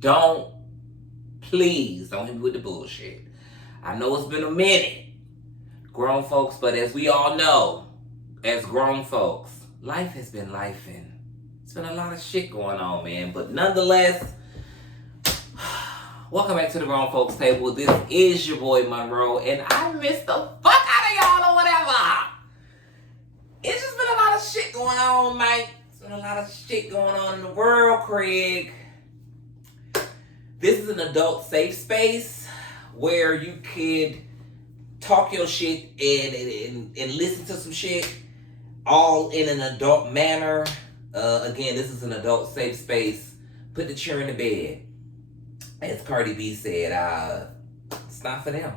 Please don't hit me with the bullshit. I know it's been a minute, grown folks, but as we all know, as grown folks, life has been lifing. It's been a lot of shit going on, man. But nonetheless, welcome back to the Grown Folks Table. This is your boy Monroe, and I missed the fuck out of y'all or whatever. It's just been a lot of shit going on, Mike. It's been a lot of shit going on in the world, Craig. This is an adult safe space where you could talk your shit and listen to some shit all in an adult manner. Again, this is an adult safe space. Put the chair in the bed. As Cardi B said, it's not for them.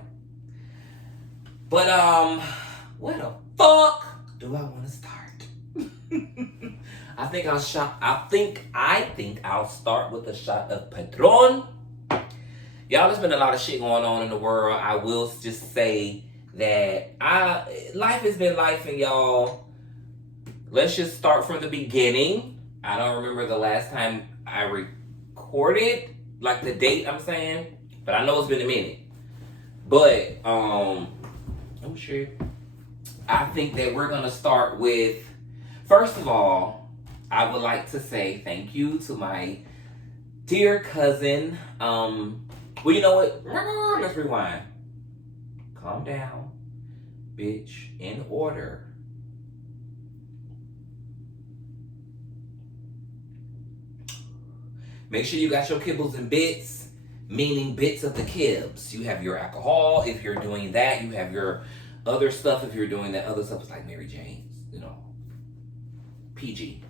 But where the fuck do I want to start? I think I'll start with a shot of Patron. Y'all, there's been a lot of shit going on in the world. I will just say that life has been life, and y'all. Let's just start from the beginning. I don't remember the last time I recorded, like the date I'm saying, but I know it's been a minute. But oh shit. I think that we're gonna start with, first of all, I would like to say thank you to my dear cousin. Well, you know what? Let's rewind. Calm down, bitch. In order. Make sure you got your kibbles and bits, meaning bits of the kibs. You have your alcohol if you're doing that. You have your other stuff if you're doing that. Other stuff is like Mary Jane's, PG.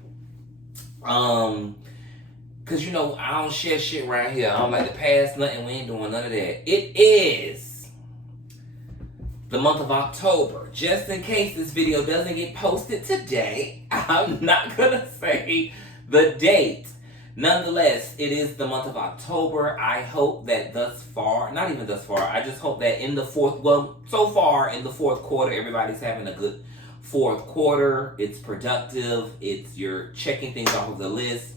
Cause I don't share shit around here. I don't like to pass nothing. We ain't doing none of that. It is the month of October. Just in case this video doesn't get posted today, I'm not gonna say the date. Nonetheless, it is the month of October. I hope that not even thus far, I just hope that so far in the fourth quarter, everybody's having a good fourth quarter. It's productive. You're checking things off of the list.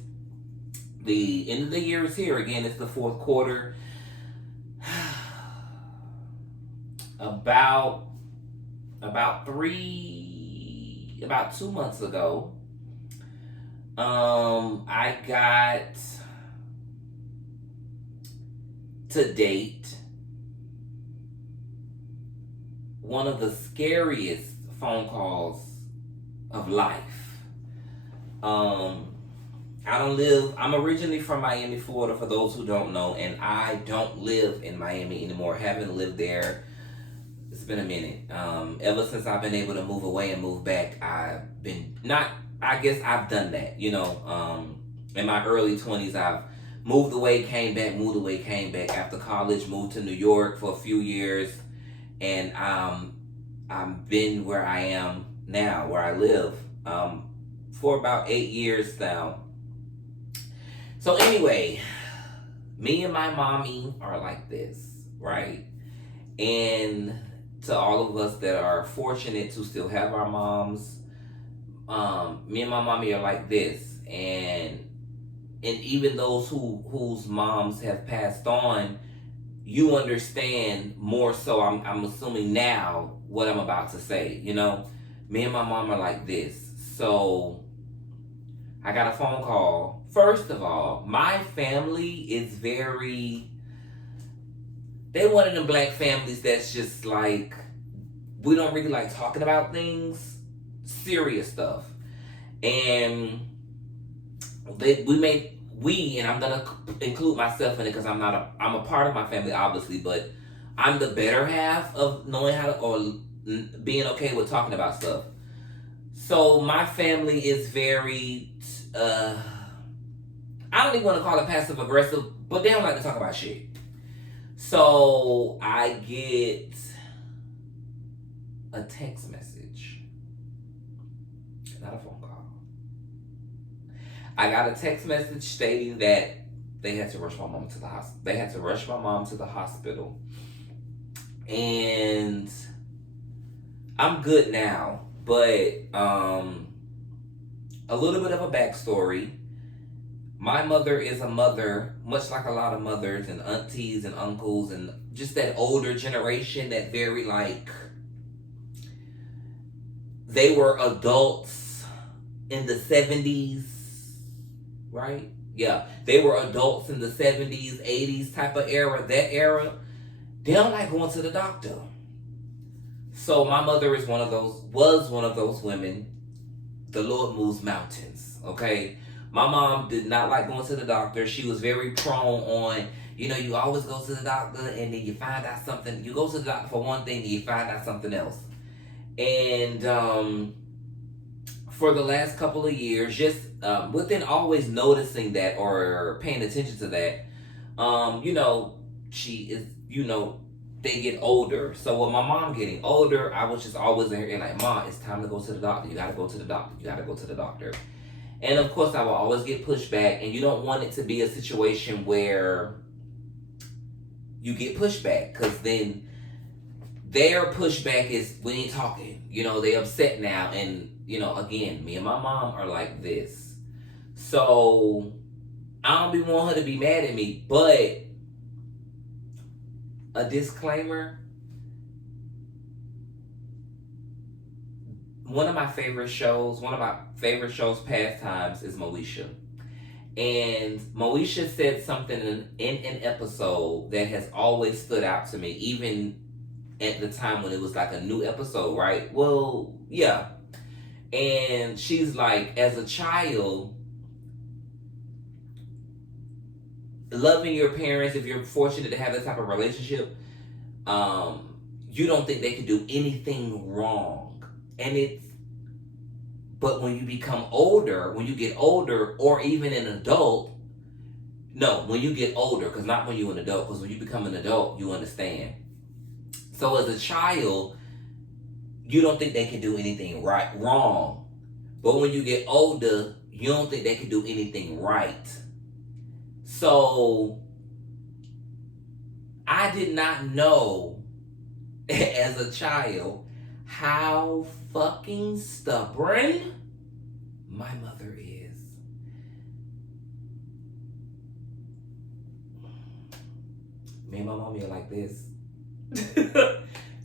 The end of the year is here. Again, it's the fourth quarter. About 2 months ago, I got, to date, one of the scariest phone calls of life. I'm originally from Miami, Florida, for those who don't know, and I don't live in Miami anymore. Haven't lived there. It's been a minute. Ever since I've been able to move away and move back, I've done that, in my early 20s, I've moved away, came back, moved away, came back. After college, moved to New York for a few years, and I've been where I am now, where I live, for about 8 years now. So anyway, me and my mommy are like this, right? And to all of us that are fortunate to still have our moms, me and my mommy are like this. And even those whose moms have passed on, you understand more so, I'm assuming now, what I'm about to say, Me and my mom are like this. So I got a phone call. First of all, my family is they one of them black families that's just like, we don't really like talking about things, serious stuff. And and I'm gonna include myself in it because I'm a part of my family, obviously, but I'm the better half of knowing how to, or being okay with talking about stuff. So my family is very, I don't even want to call it passive aggressive, but they don't like to talk about shit. So I get a text message, not a phone call. I got a text message stating that they had to rush my mom to the hospital. They had to rush my mom to the hospital. And I'm good now, but a little bit of a backstory. My mother is a mother, much like a lot of mothers and aunties and uncles and just that older generation that very like, they were adults in the 70s, right? Yeah, they were adults in the 70s, 80s type of era, that era. They don't like going to the doctor. So my mother is was one of those women. The Lord moves mountains, okay? My mom did not like going to the doctor. She was very prone on, you always go to the doctor and then you find out something. You go to the doctor for one thing and you find out something else. And for the last couple of years, just within always noticing that or paying attention to that, she is, they get older. So with my mom getting older, I was just always in her ear like, Mom, it's time to go to the doctor. You gotta go to the doctor. You gotta go to the doctor. And of course, I will always get pushback, and you don't want it to be a situation where you get pushback, because then their pushback is, we ain't talking. They upset now, and again, me and my mom are like this. So I don't be want her to be mad at me, but a disclaimer. One of my favorite shows pastimes is Moesha. And Moesha said something in an episode that has always stood out to me, even at the time when it was like a new episode, right? Well, yeah. And she's like, as a child, loving your parents, if you're fortunate to have that type of relationship, you don't think they can do anything wrong. But when you become older, when you get older, or even an adult, no, when you get older, because not when you're an adult, because when you become an adult, you understand. So as a child, you don't think they can do anything wrong. But when you get older, you don't think they can do anything right. So I did not know as a child how fucking stubborn my mother is. Me and my mommy are like this.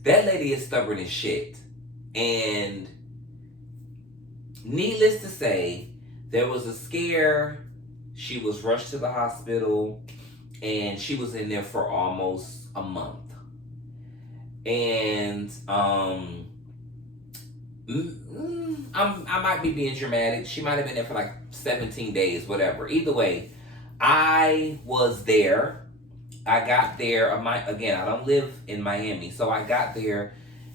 That lady is stubborn as shit. And needless to say, there was a scare. She was rushed to the hospital, and she was in there for almost a month. And I might be being dramatic. She might have been there for like 17 days, whatever. Either way, I was there. I got there. I don't live in Miami, so I got there.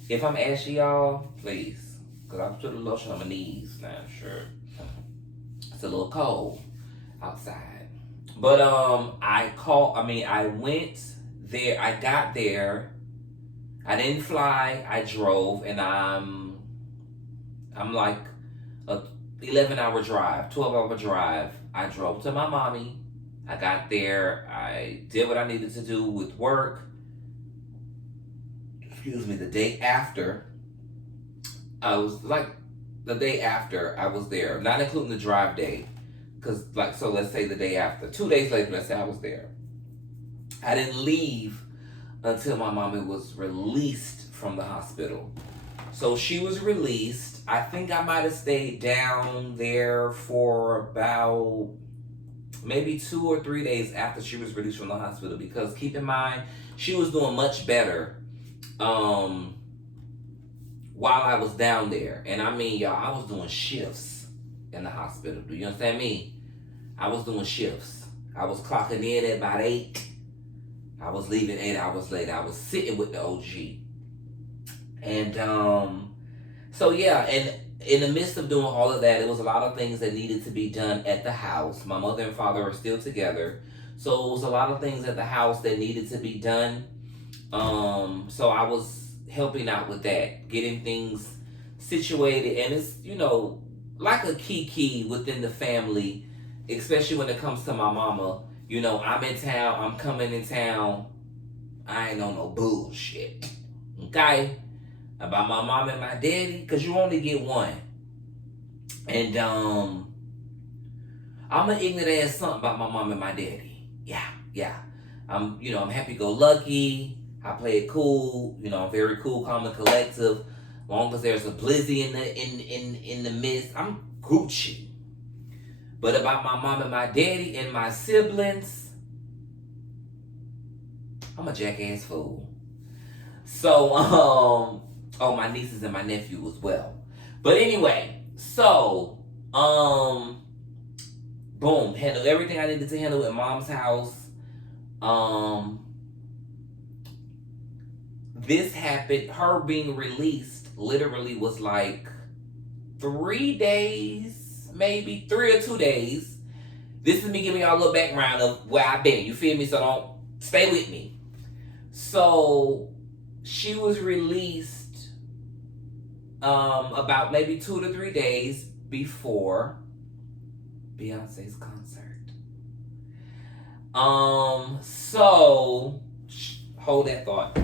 If I'm ashy, y'all, please, because I put a lotion on my knees now. Sure, it's a little cold outside, but I went there. I got there. I didn't fly. I drove, and I'm like a 11-hour drive, 12-hour drive. I drove to my mommy. I got there. I did what I needed to do with work. The day after, the day after I was there, not including the drive day. Because, so let's say the day after. 2 days later, let's say I was there. I didn't leave until my mommy was released from the hospital. So she was released. I think I might have stayed down there for about maybe 2 or 3 days after she was released from the hospital, because keep in mind, she was doing much better while I was down there. And I mean, y'all, I was doing shifts in the hospital. Do you understand me? I was doing shifts. I was clocking in at about 8. I was leaving 8 hours later. I was sitting with the OG. And so yeah, and in the midst of doing all of that, it was a lot of things that needed to be done at the house. My mother and father are still together. So it was a lot of things at the house that needed to be done. So I was helping out with that, getting things situated. And it's, like a key within the family, especially when it comes to my mama. I'm in town, I'm coming in town. I ain't on no bullshit. Okay? About my mom and my daddy, because you only get one. And I'm an ignorant ass something about my mom and my daddy. Yeah. I'm happy-go-lucky. I play it cool. I'm very cool, calm, and collective. Long as there's a blizzy in the midst, I'm Gucci. But about my mom and my daddy and my siblings, I'm a jackass fool. So, my nieces and my nephew as well. But anyway, so, boom, handled everything I needed to handle at mom's house. This happened, her being released literally was like 3 days, maybe 3 or 2 days. This is me giving y'all a little background of where I've been. You feel me? So don't stay with me. So she was released about maybe 2 to 3 days before Beyonce's concert. So hold that thought.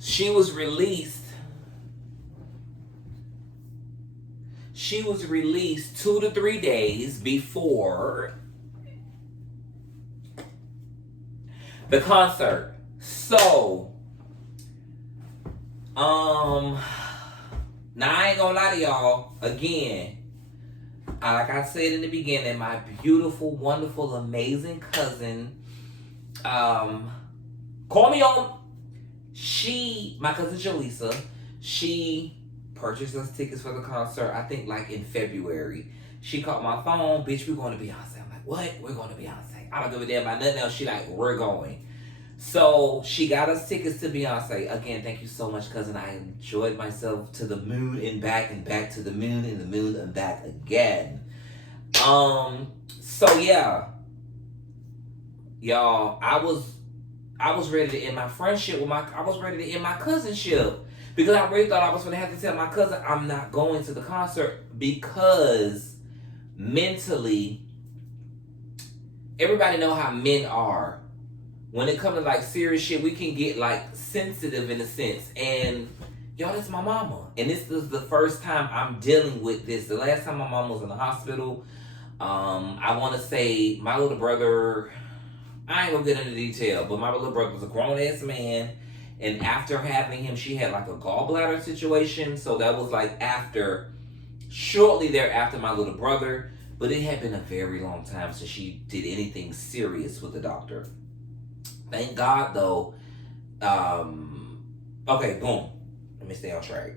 She was released 2 to 3 days before the concert. So, now I ain't gonna lie to y'all. Again, like I said in the beginning, my beautiful, wonderful, amazing cousin, call me on. My cousin Jaleesa, she purchased us tickets for the concert, I think like in February. She called my phone, bitch, we're going to Beyonce. I'm like, what? We're going to Beyonce. I don't give a damn about nothing else. She like, we're going. So she got us tickets to Beyonce. Again, thank you so much, cousin. I enjoyed myself to the moon and back to the moon and the moon and back again. So yeah. Y'all, I was ready to end my friendship I was ready to end my cousinship. Because I really thought I was going to have to tell my cousin I'm not going to the concert, because mentally, everybody know how men are. When it comes to like serious shit, we can get like sensitive in a sense. And y'all, that's my mama. And this is the first time I'm dealing with this. The last time my mom was in the hospital, I want to say my little brother, I ain't gonna get into detail, but my little brother was a grown ass man. And after having him, she had like a gallbladder situation. So that was like shortly thereafter my little brother. But it had been a very long time since she did anything serious with the doctor. Thank God though. Okay, boom. Let me stay on track.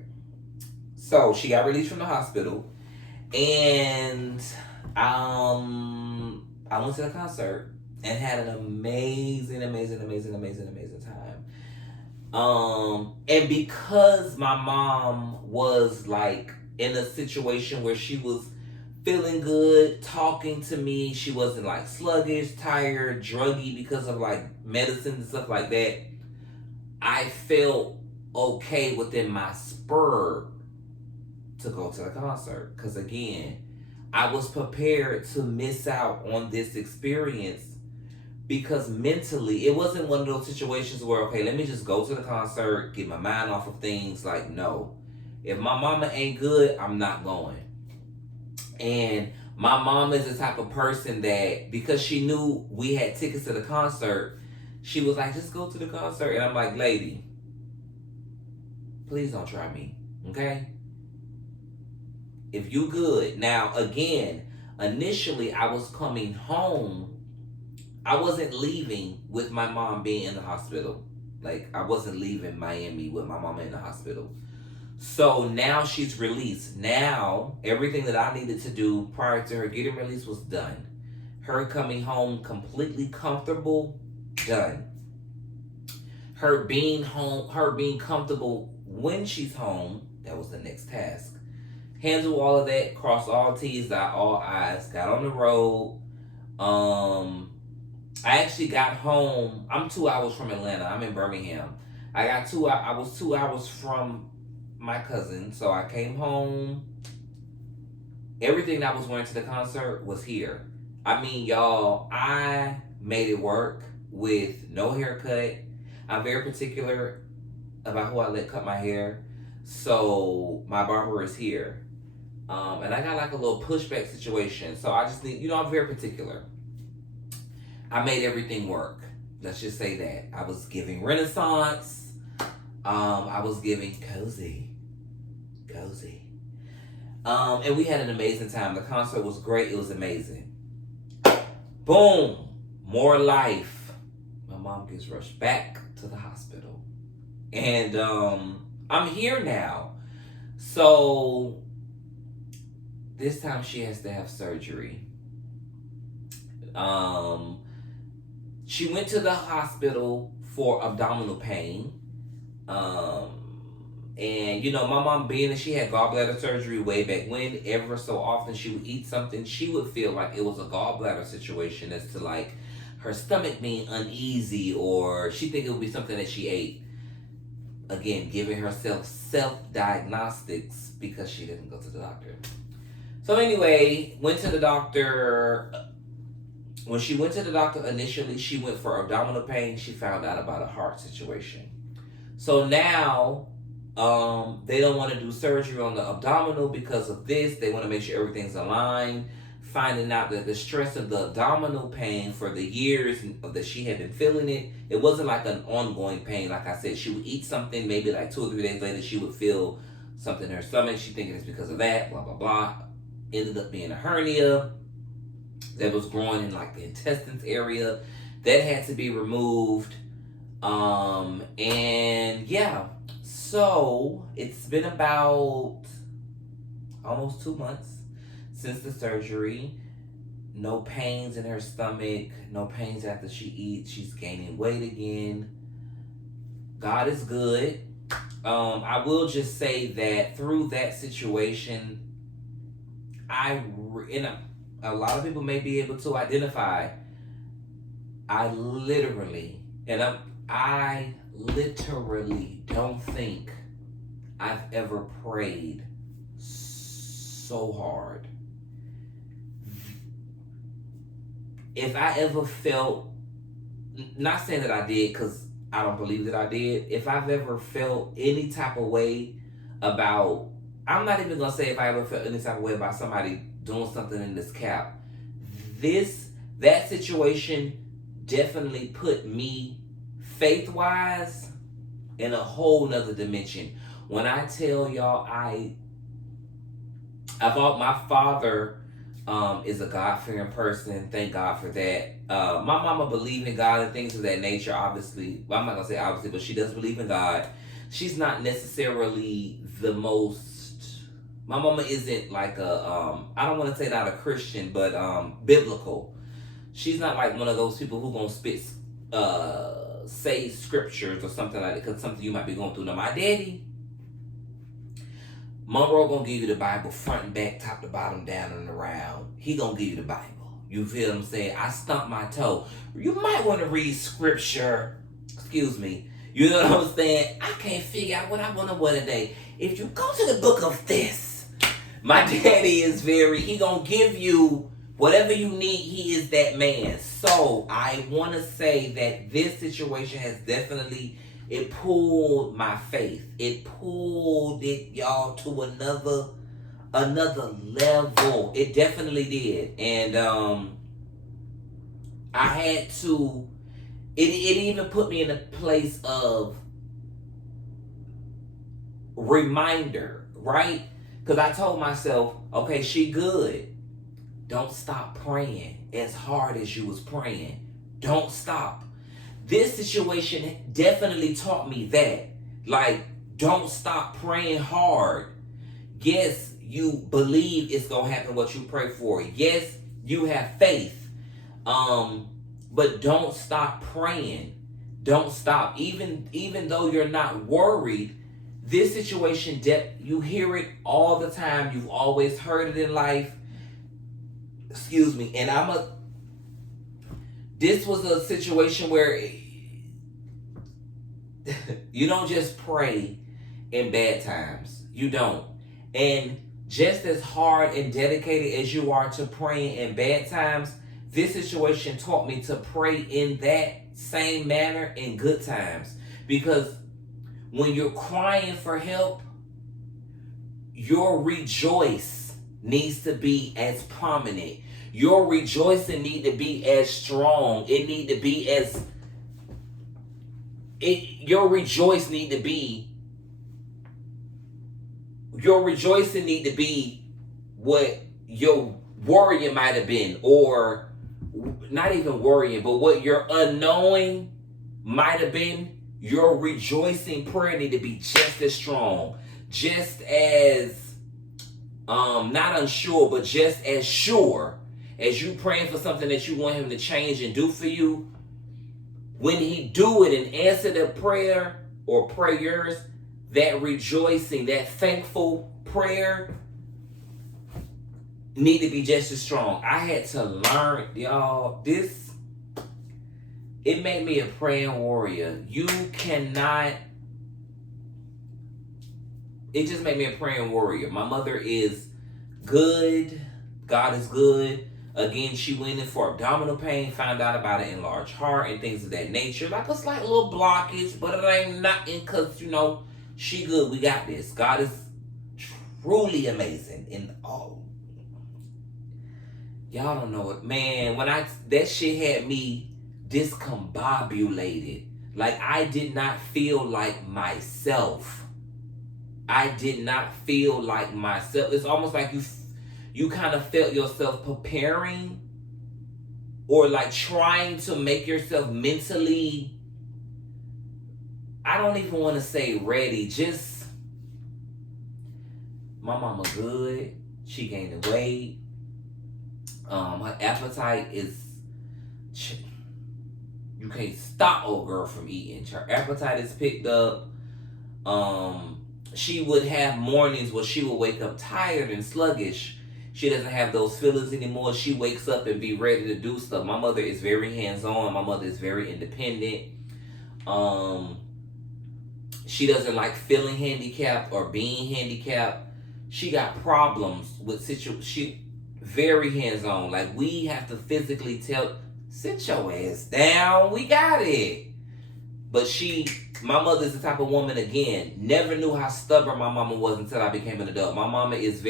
So she got released from the hospital. And I went to the concert and had an amazing time. And because my mom was like in a situation where she was feeling good, talking to me, she wasn't like sluggish, tired, druggy because of like medicine and stuff like that, I felt okay within my spur to go to the concert. Because again, I was prepared to miss out on this experience. Because mentally, it wasn't one of those situations where, okay, let me just go to the concert, get my mind off of things. Like, no. If my mama ain't good, I'm not going. And my mom is the type of person that, because she knew we had tickets to the concert, she was like, just go to the concert. And I'm like, lady, please don't try me, okay? If you good. Now, again, initially, I was coming home. I wasn't leaving with my mom being in the hospital. Like, I wasn't leaving Miami with my mama in the hospital. So now she's released. Now, everything that I needed to do prior to her getting released was done. Her coming home completely comfortable, done. Her being home, her being comfortable when she's home, that was the next task. Handle all of that, cross all T's, dot all I's, got on the road. I actually got home. I'm 2 hours from Atlanta. I'm in Birmingham. I was 2 hours from my cousin, so I came home. Everything that I was wearing to the concert was here. I mean, y'all, I made it work with no haircut. I'm very particular about who I let cut my hair, so my barber is here. And I got like a little pushback situation. So I just need, I'm very particular. I made everything work. Let's just say that. I was giving Renaissance. I was giving Cozy. And we had an amazing time. The concert was great. It was amazing. Boom. More life. My mom gets rushed back to the hospital. And I'm here now. So this time she has to have surgery. She went to the hospital for abdominal pain. And my mom, being that she had gallbladder surgery way back when, ever so often she would eat something, she would feel like it was a gallbladder situation, as to like her stomach being uneasy, or she think it would be something that she ate. Again, giving herself self-diagnostics because she didn't go to the doctor. So anyway, went to the doctor. When she went to the doctor initially, she went for abdominal pain. She found out about a heart situation. So now they don't want to do surgery on the abdominal because of this. They want to make sure everything's aligned. Finding out that the stress of the abdominal pain for the years that she had been feeling it wasn't like an ongoing pain. Like I said, she would eat something, maybe like 2 or 3 days later, she would feel something in her stomach. She thinking it's because of that, blah, blah, blah. Ended up being a hernia that was growing in like the intestines area. That had to be removed. And yeah, so it's been about almost 2 months since the surgery. No pains in her stomach, no pains after she eats. She's gaining weight again. God is good. I will just say that through that situation, a lot of people may be able to identify, I literally don't think I've ever prayed so hard. If I ever felt, not saying that I did because I don't believe that I did, if I've ever felt any type of way about, I'm not even going to say if I ever felt any type of way about somebody doing something in this cap, that situation definitely put me faith-wise in a whole nother dimension. When I tell y'all, my father is a God-fearing person. Thank God for that. My mama believed in God and things of that nature, obviously. Well, I'm not going to say obviously, but she does believe in God. She's not necessarily the most, my mama isn't like I don't want to say not a Christian, but biblical. She's not like one of those people who going to spit, say scriptures or something like that, because something you might be going through. Now, my daddy, Monroe gonna give you the Bible front and back, top to bottom, down and around. He gonna give you the Bible. You feel what I'm saying? I stumped my toe. You might want to read scripture. Excuse me. You know what I'm saying? I can't figure out what I want to wear today. If you go to the book of this, my daddy is he gonna give you whatever you need. He is that man. So I want to say that this situation has definitely, it pulled my faith. It pulled it, y'all, to another level. It definitely did. And I had to, it even put me in a place of reminder, right? Because I told myself, okay, she good. Don't stop praying as hard as you was praying. Don't stop. This situation definitely taught me that. Like, don't stop praying hard. Yes, you believe it's going to happen what you pray for. Yes, you have faith. But don't stop praying. Don't stop. Even though you're not worried, this situation, you hear it all the time. You've always heard it in life. Excuse me. And this was a situation where you don't just pray in bad times. You don't. And just as hard and dedicated as you are to praying in bad times, this situation taught me to pray in that same manner in good times. Because when you're crying for help, you'll rejoice needs to be as prominent. Your rejoicing need to be as strong. It need to be as your rejoicing need to be what your worrying might have been, or not even worrying, but what your unknowing might have been. Your rejoicing prayer need to be just as strong, just as not unsure, but just as sure as you praying for something that you want him to change and do for you. When he do it and answer the prayer or prayers, that rejoicing, that thankful prayer need to be just as strong. I had to learn, y'all, it made me a praying warrior. It just made me a praying warrior. My mother is good. God is good. Again, she went in for abdominal pain, found out about an enlarged heart and things of that nature. Like a slight little blockage, but it ain't nothing because, she good. We got this. God is truly amazing in all. Y'all don't know it. Man, that shit had me discombobulated. Like, I did not feel like myself. It's almost like you kind of felt yourself preparing or like trying to make yourself mentally, I don't even want to say ready, just, my mama good, she gained the weight, her appetite is, you can't stop old girl from eating, her appetite is picked up. She would have mornings where she would wake up tired and sluggish. She doesn't have those feelings anymore. She wakes up and be ready to do stuff. My mother is very hands-on. My mother is very independent. She doesn't like feeling handicapped or being handicapped. She got problems with she very hands-on. Like, we have to physically tell, sit your ass down. We got it. But my mother's the type of woman, again, never knew how stubborn my mama was until I became an adult. My mama is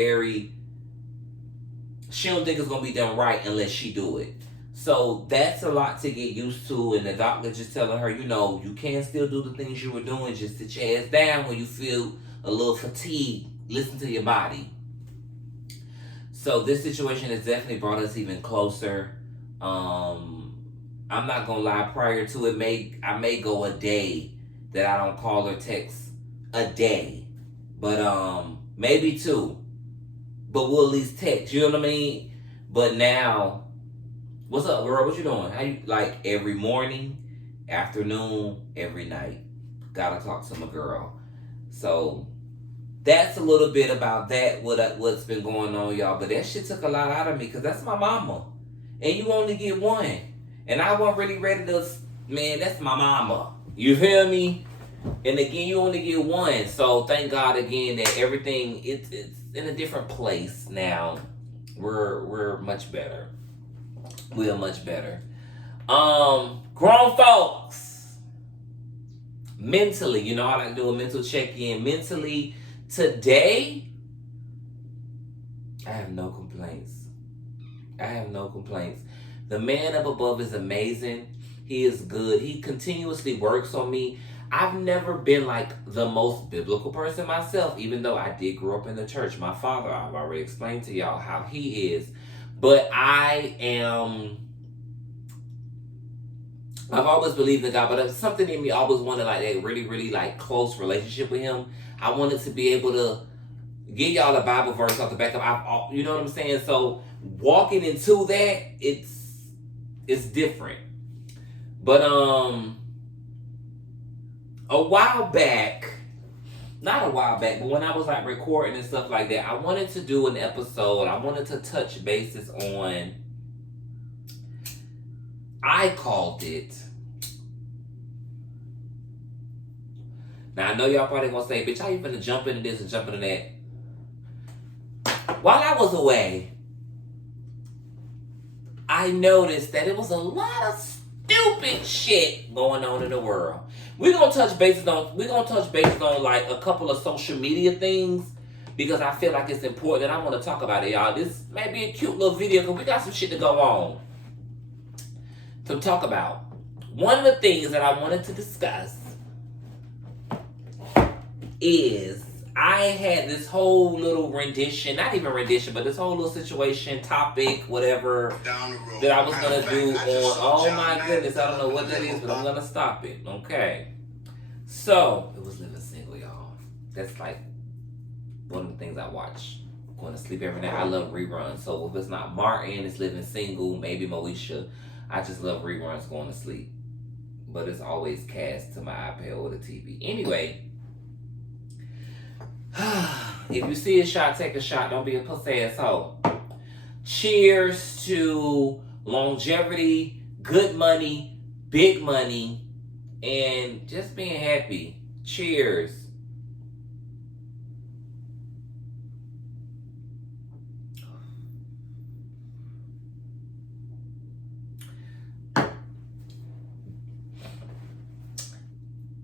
she don't think it's going to be done right unless she do it. So that's a lot to get used to. And the doctor just telling her, you can still do the things you were doing. Just sit your ass down when you feel a little fatigued. Listen to your body. So this situation has definitely brought us even closer. I'm not going to lie. Prior to it, I may go a day that I don't call or text a day. But maybe 2. But we'll at least text, you know what I mean? But now, what's up, girl? What you doing? How you, like, every morning, afternoon, every night. Gotta talk to my girl. So, that's a little bit about that, what's been going on, y'all. But that shit took a lot out of me, because that's my mama. And you only get one. And I wasn't really ready to, man, that's my mama. You feel me? And again, you only get one. So, thank God, again, that everything, it's in a different place now. We're much better. We are much better. Grown folks. Mentally, I like to do a mental check-in. Mentally, today, I have no complaints. The man up above is amazing. He is good. He continuously works on me. I've never been like the most biblical person myself, even though I did grow up in the church. My father, I've already explained to y'all how he is. But I've always believed in God, but something in me always wanted like a really, really like close relationship with him. I wanted to be able to give y'all a Bible verse off the back of, you know what I'm saying? So walking into that, it's different. But not a while back, but when I was like recording and stuff like that, I wanted to do an episode. I wanted to touch bases on, I called it. Now I know y'all probably gonna say, bitch, how you finna jump into this and jump into that? While I was away, I noticed that it was a lot of stupid shit going on in the world. We're gonna touch bases on like a couple of social media things, because I feel like it's important and I want to talk about it, y'all. This may be a cute little video because we got some shit to go on to talk about. One of the things that I wanted to discuss is I had this whole little rendition, not even rendition, but this whole little situation, topic, whatever, that I was going to do on, oh my goodness, I don't know what that is, but I'm going to stop it, okay? So, it was Living Single, y'all. That's like one of the things I watch going to sleep every night. I love reruns, so if it's not Martin, it's Living Single, maybe Moesha. I just love reruns going to sleep. But it's always cast to my iPad or the TV. Anyway, if you see a shot, take a shot. Don't be a pussy asshole. Cheers to longevity, good money, big money, and just being happy. Cheers.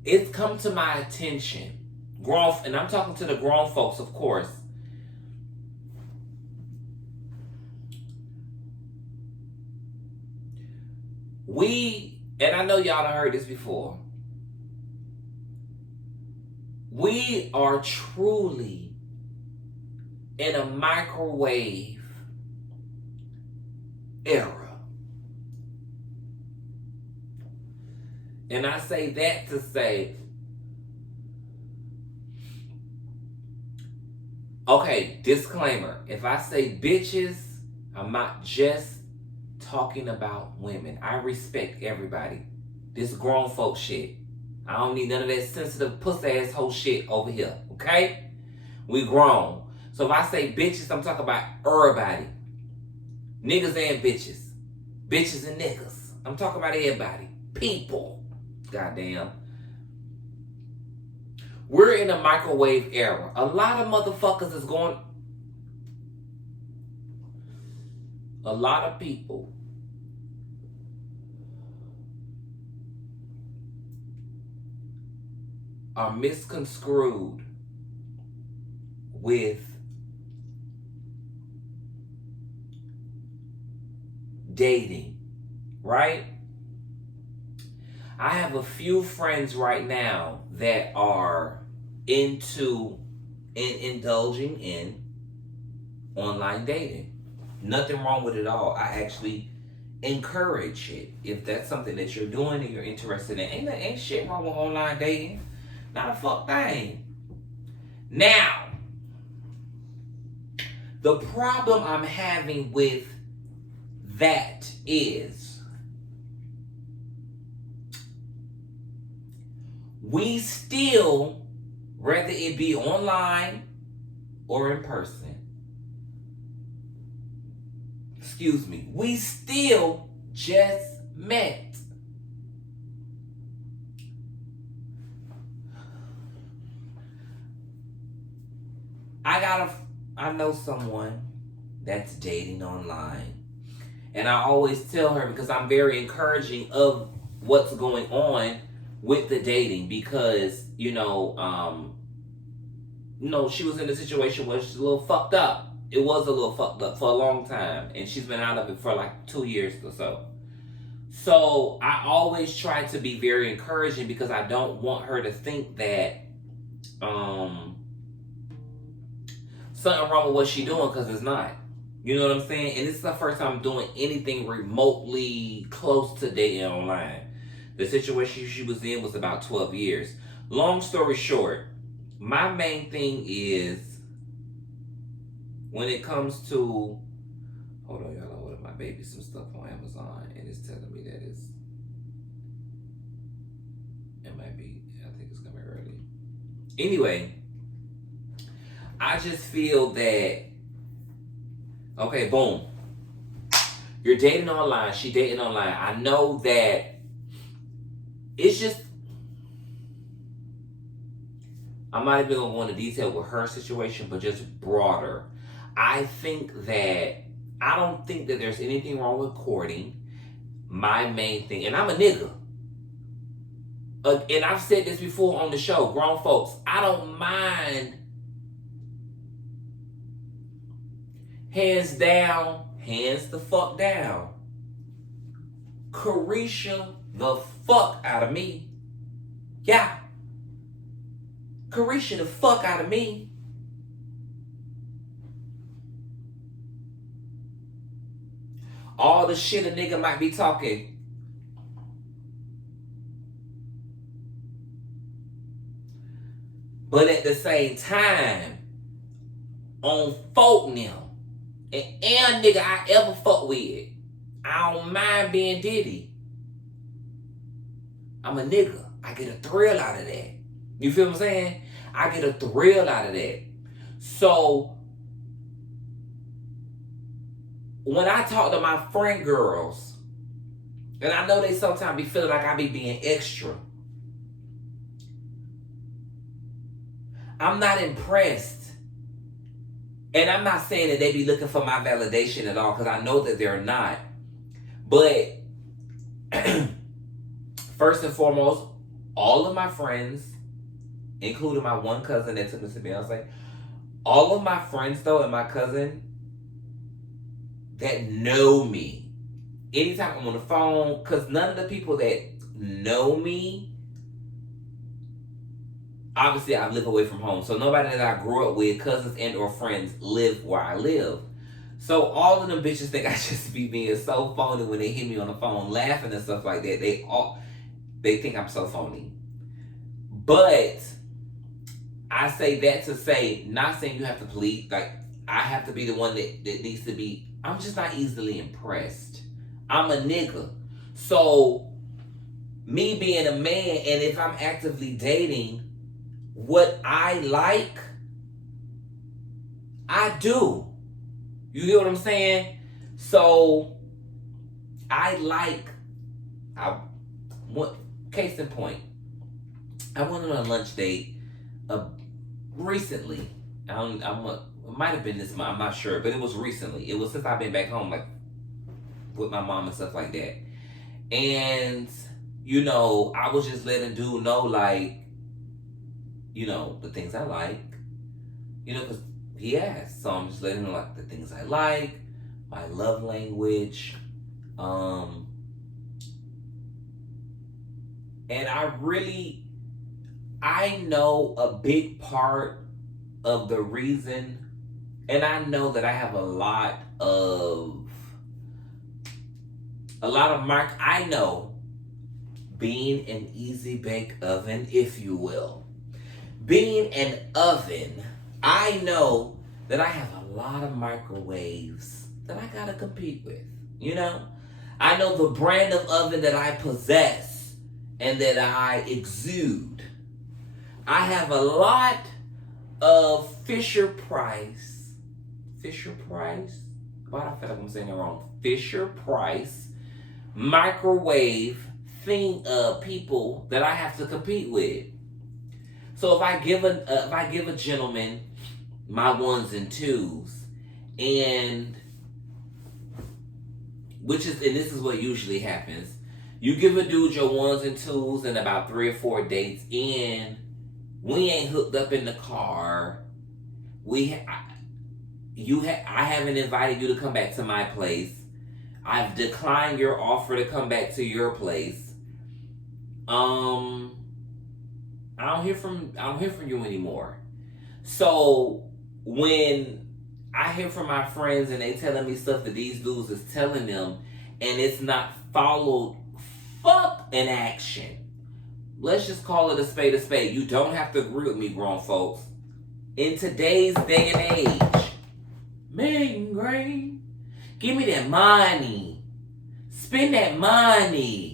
It's come to my attention, and I'm talking to the grown folks, of course. And I know y'all have heard this before, we are truly in a microwave era. And I say that to say, okay, disclaimer. If I say bitches, I'm not just talking about women. I respect everybody. This grown folk shit. I don't need none of that sensitive pussy asshole shit over here. Okay? We grown. So if I say bitches, I'm talking about everybody. Niggas and bitches. Bitches and niggas. I'm talking about everybody. People. Goddamn. We're in a microwave era. A lot of motherfuckers is going... A lot of people are misconstrued with dating, right? I have a few friends right now that are into and indulging in online dating. Nothing wrong with it all. I actually encourage it. If that's something that you're doing and you're interested in, ain't shit wrong with online dating. Not a fuck thing. Now, the problem I'm having with that is we still, whether it be online or in person, we still just met. I know someone that's dating online, and I always tell her, because I'm very encouraging of what's going on with the dating, because she was in a situation where she's a little fucked up. It was a little fucked up for a long time, and she's been out of it for like 2 years or so. So I always try to be very encouraging, because I don't want her to think that something wrong with what she's doing, because it's not. You know what I'm saying? And this is the first time I'm doing anything remotely close to dating online. The situation she was in was about 12 years. Long story short, my main thing is, when it comes to... Hold on, y'all. I ordered my baby some stuff on Amazon, and it's telling me that it might be... I think it's coming early. Anyway, I just feel that... Okay, boom. You're dating online. She dating online. I know that it's just... I'm not even going to go into detail with her situation, but just broader. I don't think that there's anything wrong with courting. My main thing, and I'm a nigga. And I've said this before on the show, grown folks, I don't mind hands down, hands the fuck down, Carisha the fuck out of me. Yeah. Carisha the fuck out of me. All the shit a nigga might be talking. But at the same time, on folk now, and nigga I ever fuck with, I don't mind being Diddy. I'm a nigga. I get a thrill out of that. You feel what I'm saying? I get a thrill out of that. So, when I talk to my friend girls, and I know they sometimes be feeling like I be being extra, I'm not impressed. And I'm not saying that they be looking for my validation at all, because I know that they're not. But first and foremost, all of my friends, including my one cousin that took me to Beyonce, all of my friends though and my cousin that know me, anytime I'm on the phone, because none of the people that know me, obviously I live away from home, so nobody that I grew up with, cousins and or friends, live where I live. So all of them bitches think I just be being so phony when they hear me on the phone laughing and stuff like that. They think I'm so phony. But I say that to say, not saying you have to plead, like I have to be the one that needs to be, I'm just not easily impressed. I'm a nigga. So me being a man, and if I'm actively dating, what I like, I do. You get what I'm saying? So case in point, I went on a lunch date recently. It might have been this month, I'm not sure, but it was recently. It was since I've been back home, like with my mom and stuff like that. And, you know, I was just letting dude know, like, you know, the things I like, you know, because he asked. So I'm just letting him know, like, the things I like, my love language. And I know a big part of the reason, and I know that I have a lot of I know being an easy bake oven, if you will. Being an oven, I know that I have a lot of microwaves that I gotta compete with, you know? I know the brand of oven that I possess and that I exude. I have a lot of Fisher Price? Why do I feel like I'm saying it wrong? Fisher Price microwave people that I have to compete with. So if I give a gentleman my ones and twos, and this is what usually happens. You give a dude your ones and twos and about 3 or 4 dates in, we ain't hooked up in the car. I haven't invited you to come back to my place. I've declined your offer to come back to your place. I don't hear from you anymore. So when I hear from my friends and they telling me stuff that these dudes is telling them, and it's not followed, fuck an action. Let's just call it a spade a spade. You don't have to agree with me, grown folks. In today's day and age, man, grain, give me that money. Spend that money.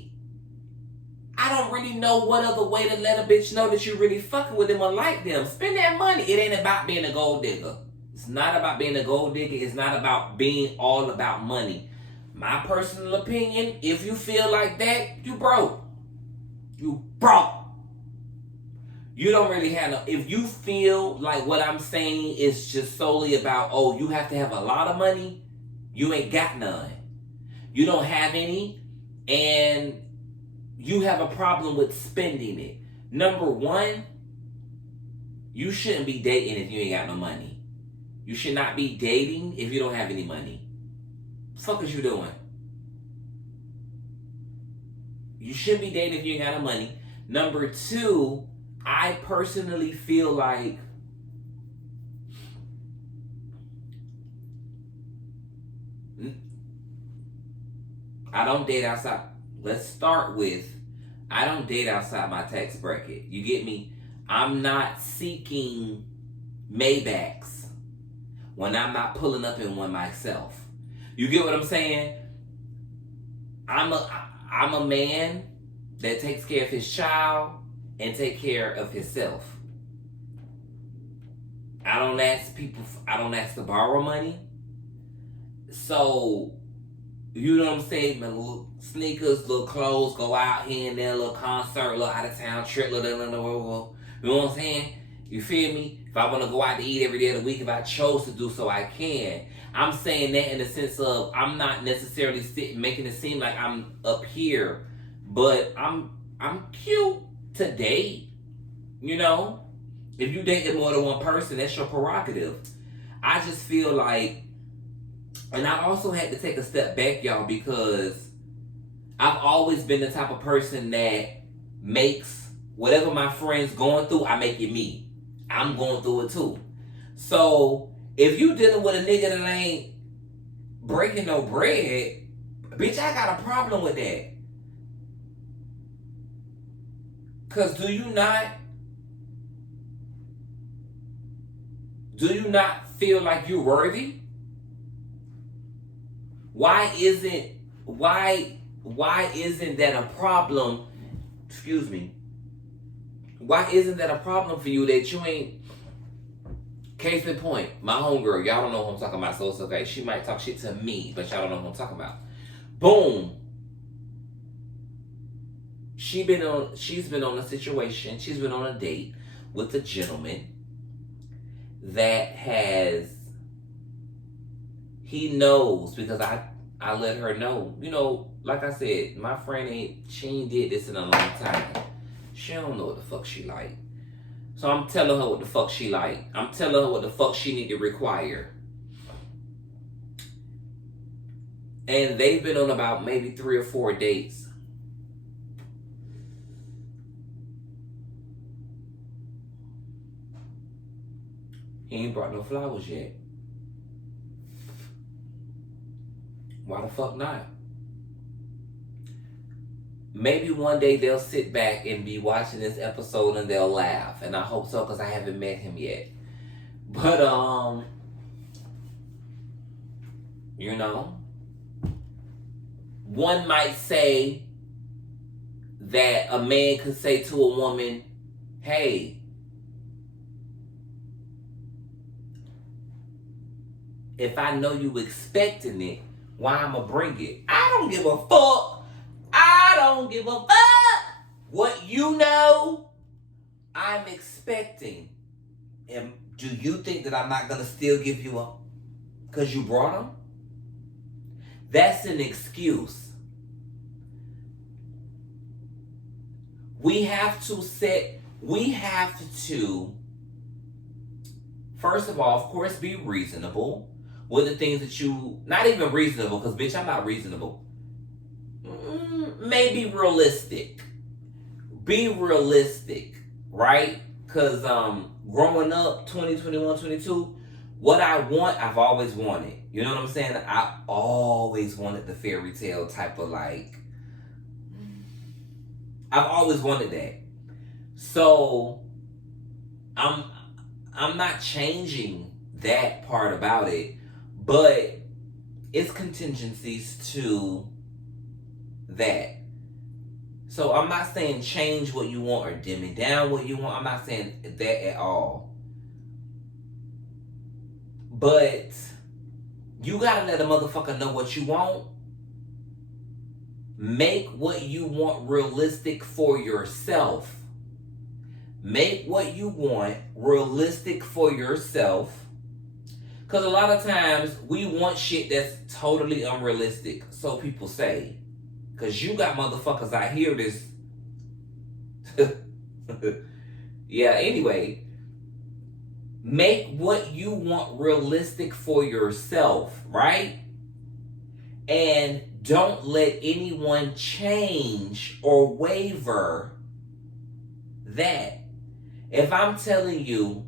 I don't really know what other way to let a bitch know that you really fucking with them or like them. Spend that money. It ain't about being a gold digger. It's not about being a gold digger. It's not about being all about money. My personal opinion, if you feel like that, you broke. You broke. You don't really have no... If you feel like what I'm saying is just solely about, oh, you have to have a lot of money, you ain't got none. You don't have any, and you have a problem with spending it. Number one, you shouldn't be dating if you ain't got no money. You should not be dating if you don't have any money. What the fuck is you doing? You shouldn't be dating if you ain't got no money. Number two, I personally feel like I don't date outside. Let's start with I don't date outside my tax bracket. You get me? I'm not seeking Maybachs when I'm not pulling up in one myself. You get what I'm saying? I'm a man that takes care of his child and take care of himself. I don't ask to borrow money. So, you know what I'm saying? My little sneakers, little clothes, go out here and there, little concert, little out of town trip, you know what I'm saying? You feel me? If I want to go out to eat every day of the week, if I chose to do so, I can. I'm saying that in the sense of I'm not necessarily making it seem like I'm up here, but I'm cute to date. You know, if you dating more than one person, that's your prerogative. I just feel like, and I also had to take a step back, y'all, because I've always been the type of person that makes whatever my friends going through, I make it me. I'm going through it too. So if you dealing with a nigga that ain't breaking no bread, bitch, I got a problem with that. Cause do you not feel like you're worthy? Why isn't that a problem? Excuse me. Why isn't that a problem for you that you ain't? Case in point, my homegirl, y'all don't know who I'm talking about, so it's okay. She might talk shit to me, but y'all don't know who I'm talking about. Boom. She's been on a situation, she's been on a date with a gentleman that he knows, because I let her know, you know, like I said, my friend she ain't did this in a long time. She don't know what the fuck she like. So I'm telling her what the fuck she like. I'm telling her what the fuck she need to require. And they've been on about maybe 3 or 4 dates. He ain't brought no flowers yet. Why the fuck not? Maybe one day they'll sit back and be watching this episode and they'll laugh. And I hope so, because I haven't met him yet. But, you know, one might say that a man could say to a woman, hey, if I know you expecting it, why I'ma bring it? I don't give a fuck. I don't give a fuck what you know I'm expecting. And do you think that I'm not going to still give you up because you brought them? That's an excuse. We have to, first of all, of course, be reasonable with the things that you, not even reasonable, because bitch, I'm not reasonable. Maybe realistic. Be realistic, right? Because growing up, 20, 21, 22, what I want, I've always wanted. You know what I'm saying? I always wanted the fairy tale type of like, I've always wanted that. So I'm not changing that part about it, but it's contingencies to that. So I'm not saying change what you want or dim it down what you want. I'm not saying that at all. But you gotta let a motherfucker know what you want. Make what you want realistic for yourself. Make what you want realistic for yourself. Because a lot of times we want shit that's totally unrealistic. So people say. Because you got motherfuckers out here that's... Yeah, anyway. Make what you want realistic for yourself, right? And don't let anyone change or waver that. If I'm telling you,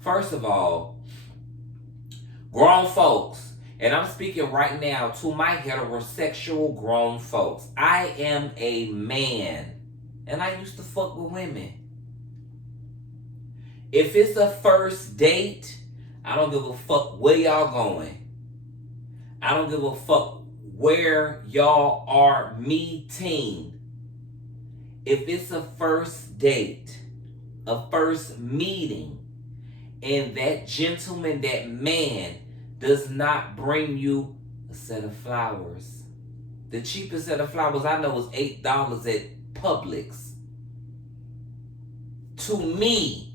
first of all, grown folks, and I'm speaking right now to my heterosexual grown folks. I am a man, and I used to fuck with women. If it's a first date, I don't give a fuck where y'all going. I don't give a fuck where y'all are meeting. If it's a first date, a first meeting, and that gentleman, that man, does not bring you a set of flowers. The cheapest set of flowers I know is $8 at Publix. To me,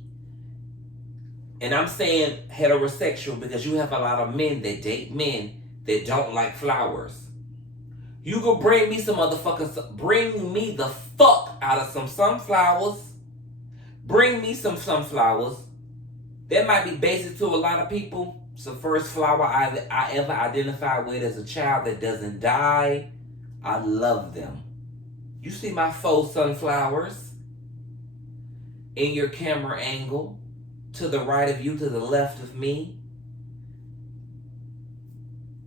and I'm saying heterosexual because you have a lot of men that date men that don't like flowers. You go bring me bring me the fuck out of some sunflowers. Bring me some sunflowers. That might be basic to a lot of people. It's the first flower I ever identified with as a child that doesn't die. I love them. You see my faux sunflowers in your camera angle, to the right of you, to the left of me.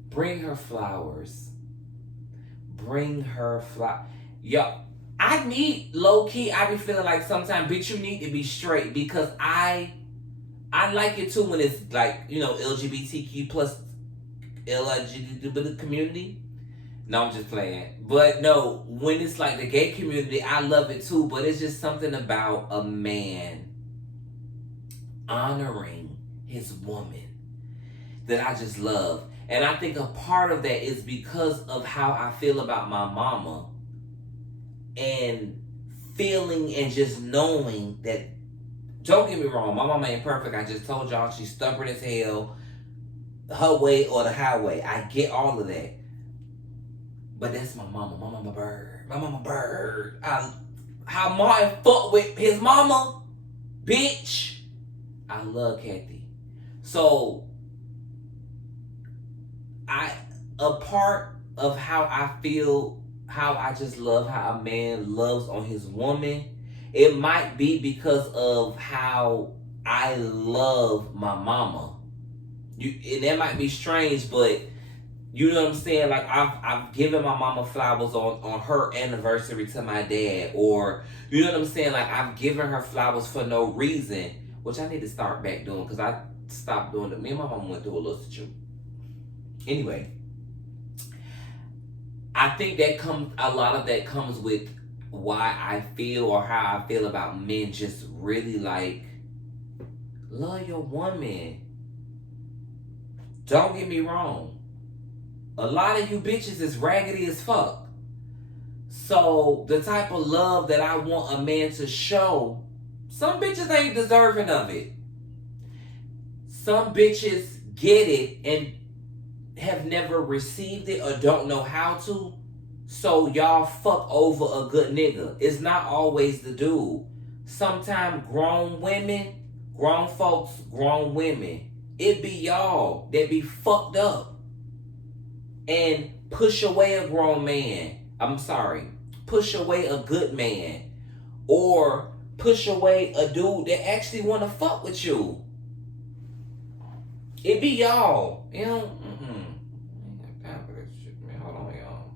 Bring her flowers. Bring her flowers. Yo, I need, low-key, I be feeling like sometimes, bitch, you need to be straight, because I like it too when it's like, you know, LGBTQ plus LGBT community. No, I'm just playing. But no, when it's like the gay community, I love it too. But it's just something about a man honoring his woman that I just love. And I think a part of that is because of how I feel about my mama, and feeling and just knowing that, don't get me wrong, my mama ain't perfect. I just told y'all she's stubborn as hell. Her way or the highway. I get all of that. But that's my mama. My mama bird. My mama bird. How Martin fucked with his mama, bitch. I love Kathy. So, a part of how I feel, how I just love how a man loves on his woman, it might be because of how I love my mama. And that might be strange, but you know what I'm saying? Like, I've given my mama flowers on her anniversary to my dad. Or, you know what I'm saying? Like, I've given her flowers for no reason, which I need to start back doing, because I stopped doing it. Me and my mama went through a little situation. Anyway, I think a lot of that comes with why I feel, or how I feel about men just really like, love your woman. Don't get me wrong. A lot of you bitches is raggedy as fuck. So the type of love that I want a man to show, some bitches ain't deserving of it. Some bitches get it and have never received it or don't know how to. So y'all fuck over a good nigga. It's not always the dude. Sometimes grown women, grown folks, grown women, it be y'all that be fucked up and push away a grown man. Push away a good man, or push away a dude that actually want to fuck with you. It be y'all, you know. I ain't got time for that shit, man. Hold on, y'all.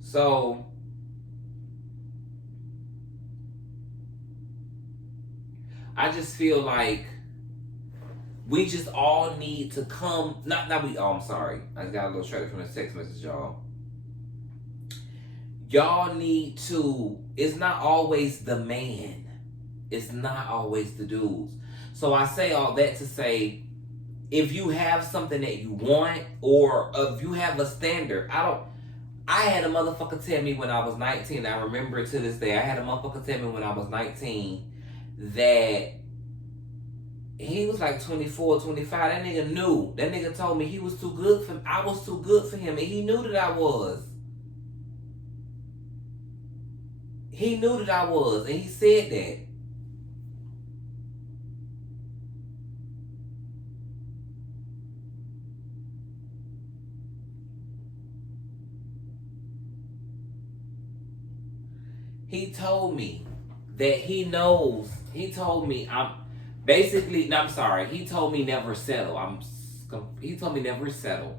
So, I just feel like we just all need to come. I'm sorry. I got a little straight from the text message, y'all. Y'all need to. It's not always the man. It's not always the dudes. So I say all that to say, if you have something that you want, or if you have a standard, I had a motherfucker tell me when I was 19, I remember it to this day. I had a motherfucker tell me when I was 19 that he was like 24, 25. That nigga knew. That nigga told me he was too good for I was too good for him, and he knew that I was. He knew that I was, and he said that. He told me that he knows. He told me I'm sorry. He told me never settle. He told me never settle.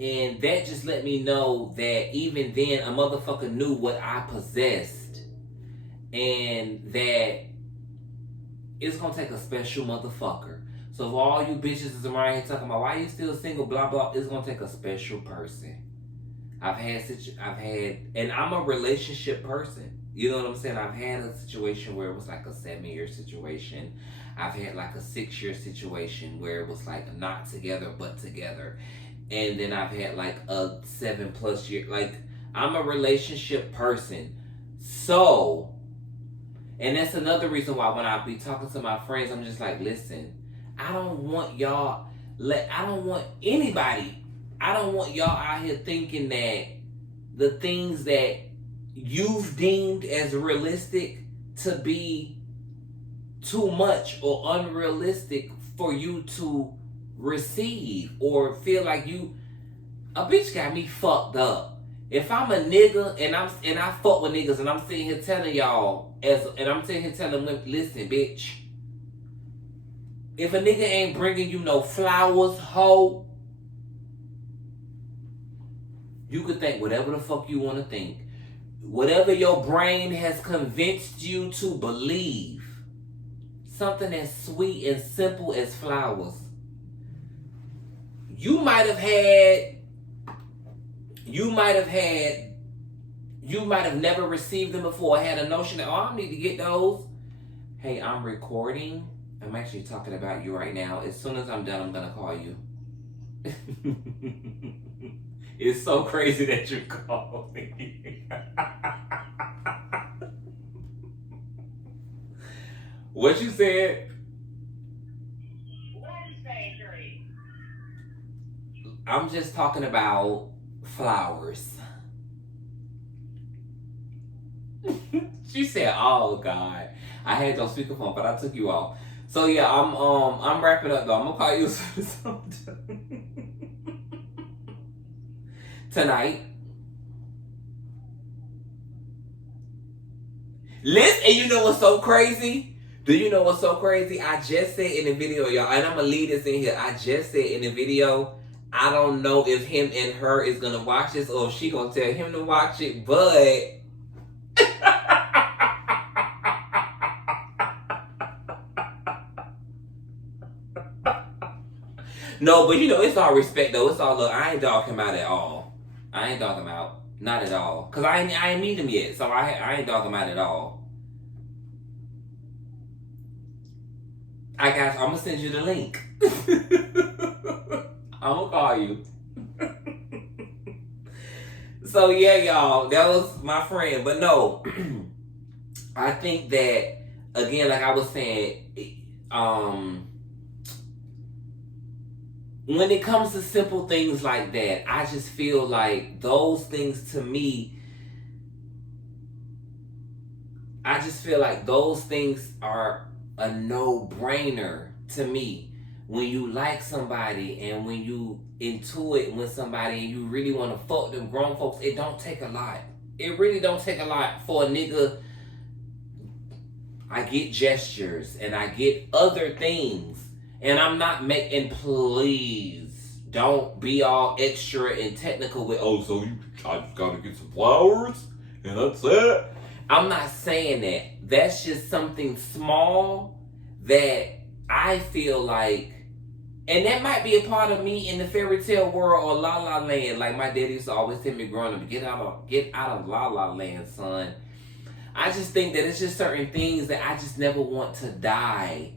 And that just let me know that even then a motherfucker knew what I possessed. And that it's gonna take a special motherfucker. So if all you bitches is around here talking about why you still single, blah blah, it's gonna take a special person. And I'm a relationship person. You know what I'm saying? I've had a situation where it was like a 7-year situation. I've had like a 6-year situation where it was like not together but together. And then I've had like a 7+ year. Like, I'm a relationship person. So, and that's another reason why when I be talking to my friends, I'm just like, listen, I don't want y'all, I don't want anybody, I don't want y'all out here thinking that the things that you've deemed as realistic to be too much or unrealistic for you to receive, or feel like a bitch got me fucked up. If I'm a nigga and I fuck with niggas and I'm sitting here telling y'all and I'm sitting here telling women, listen, bitch, if a nigga ain't bringing you no flowers, hoe, you could think whatever the fuck you want to think. Whatever your brain has convinced you to believe. Something as sweet and simple as flowers. You might have never received them before, had a notion that, oh, I need to get those. Hey, I'm recording. I'm actually talking about you right now. As soon as I'm done, I'm going to call you. It's so crazy that you called me. What you said? What are you saying, Dre? I'm just talking about flowers. She said, "Oh God, I had your speakerphone, but I took you off." So yeah, I'm wrapping up though. I'm gonna call you as soon as I'm done. Tonight. Listen, and you know what's so crazy? Do you know what's so crazy? I just said in the video, y'all, and I'm gonna leave this in here. I just said in the video, I don't know if him and her is gonna watch this or if she gonna tell him to watch it, but no, but you know, it's all respect though. It's all look. I ain't dog him out at all. I ain't dog him out, not at all. Cause I ain't meet him yet, so I ain't dog him out at all. I got you. I'm gonna send you the link. I'm gonna call you. So yeah, y'all, that was my friend. But no, I think that again, like I was saying, when it comes to simple things like that, I just feel like those things to me, I just feel like those things are a no-brainer to me. When you like somebody and when you into it with somebody and you really want to fuck them grown folks, it don't take a lot. It really don't take a lot for a nigga. I get gestures and I get other things. And I'm not making, please, don't be all extra and technical with, oh, so I just gotta get some flowers and that's it. I'm not saying that. That's just something small that I feel like, and that might be a part of me in the fairy tale world or La La Land. Like my daddy used to always tell me growing up, get out of La La Land, son. I just think that it's just certain things that I just never want to die.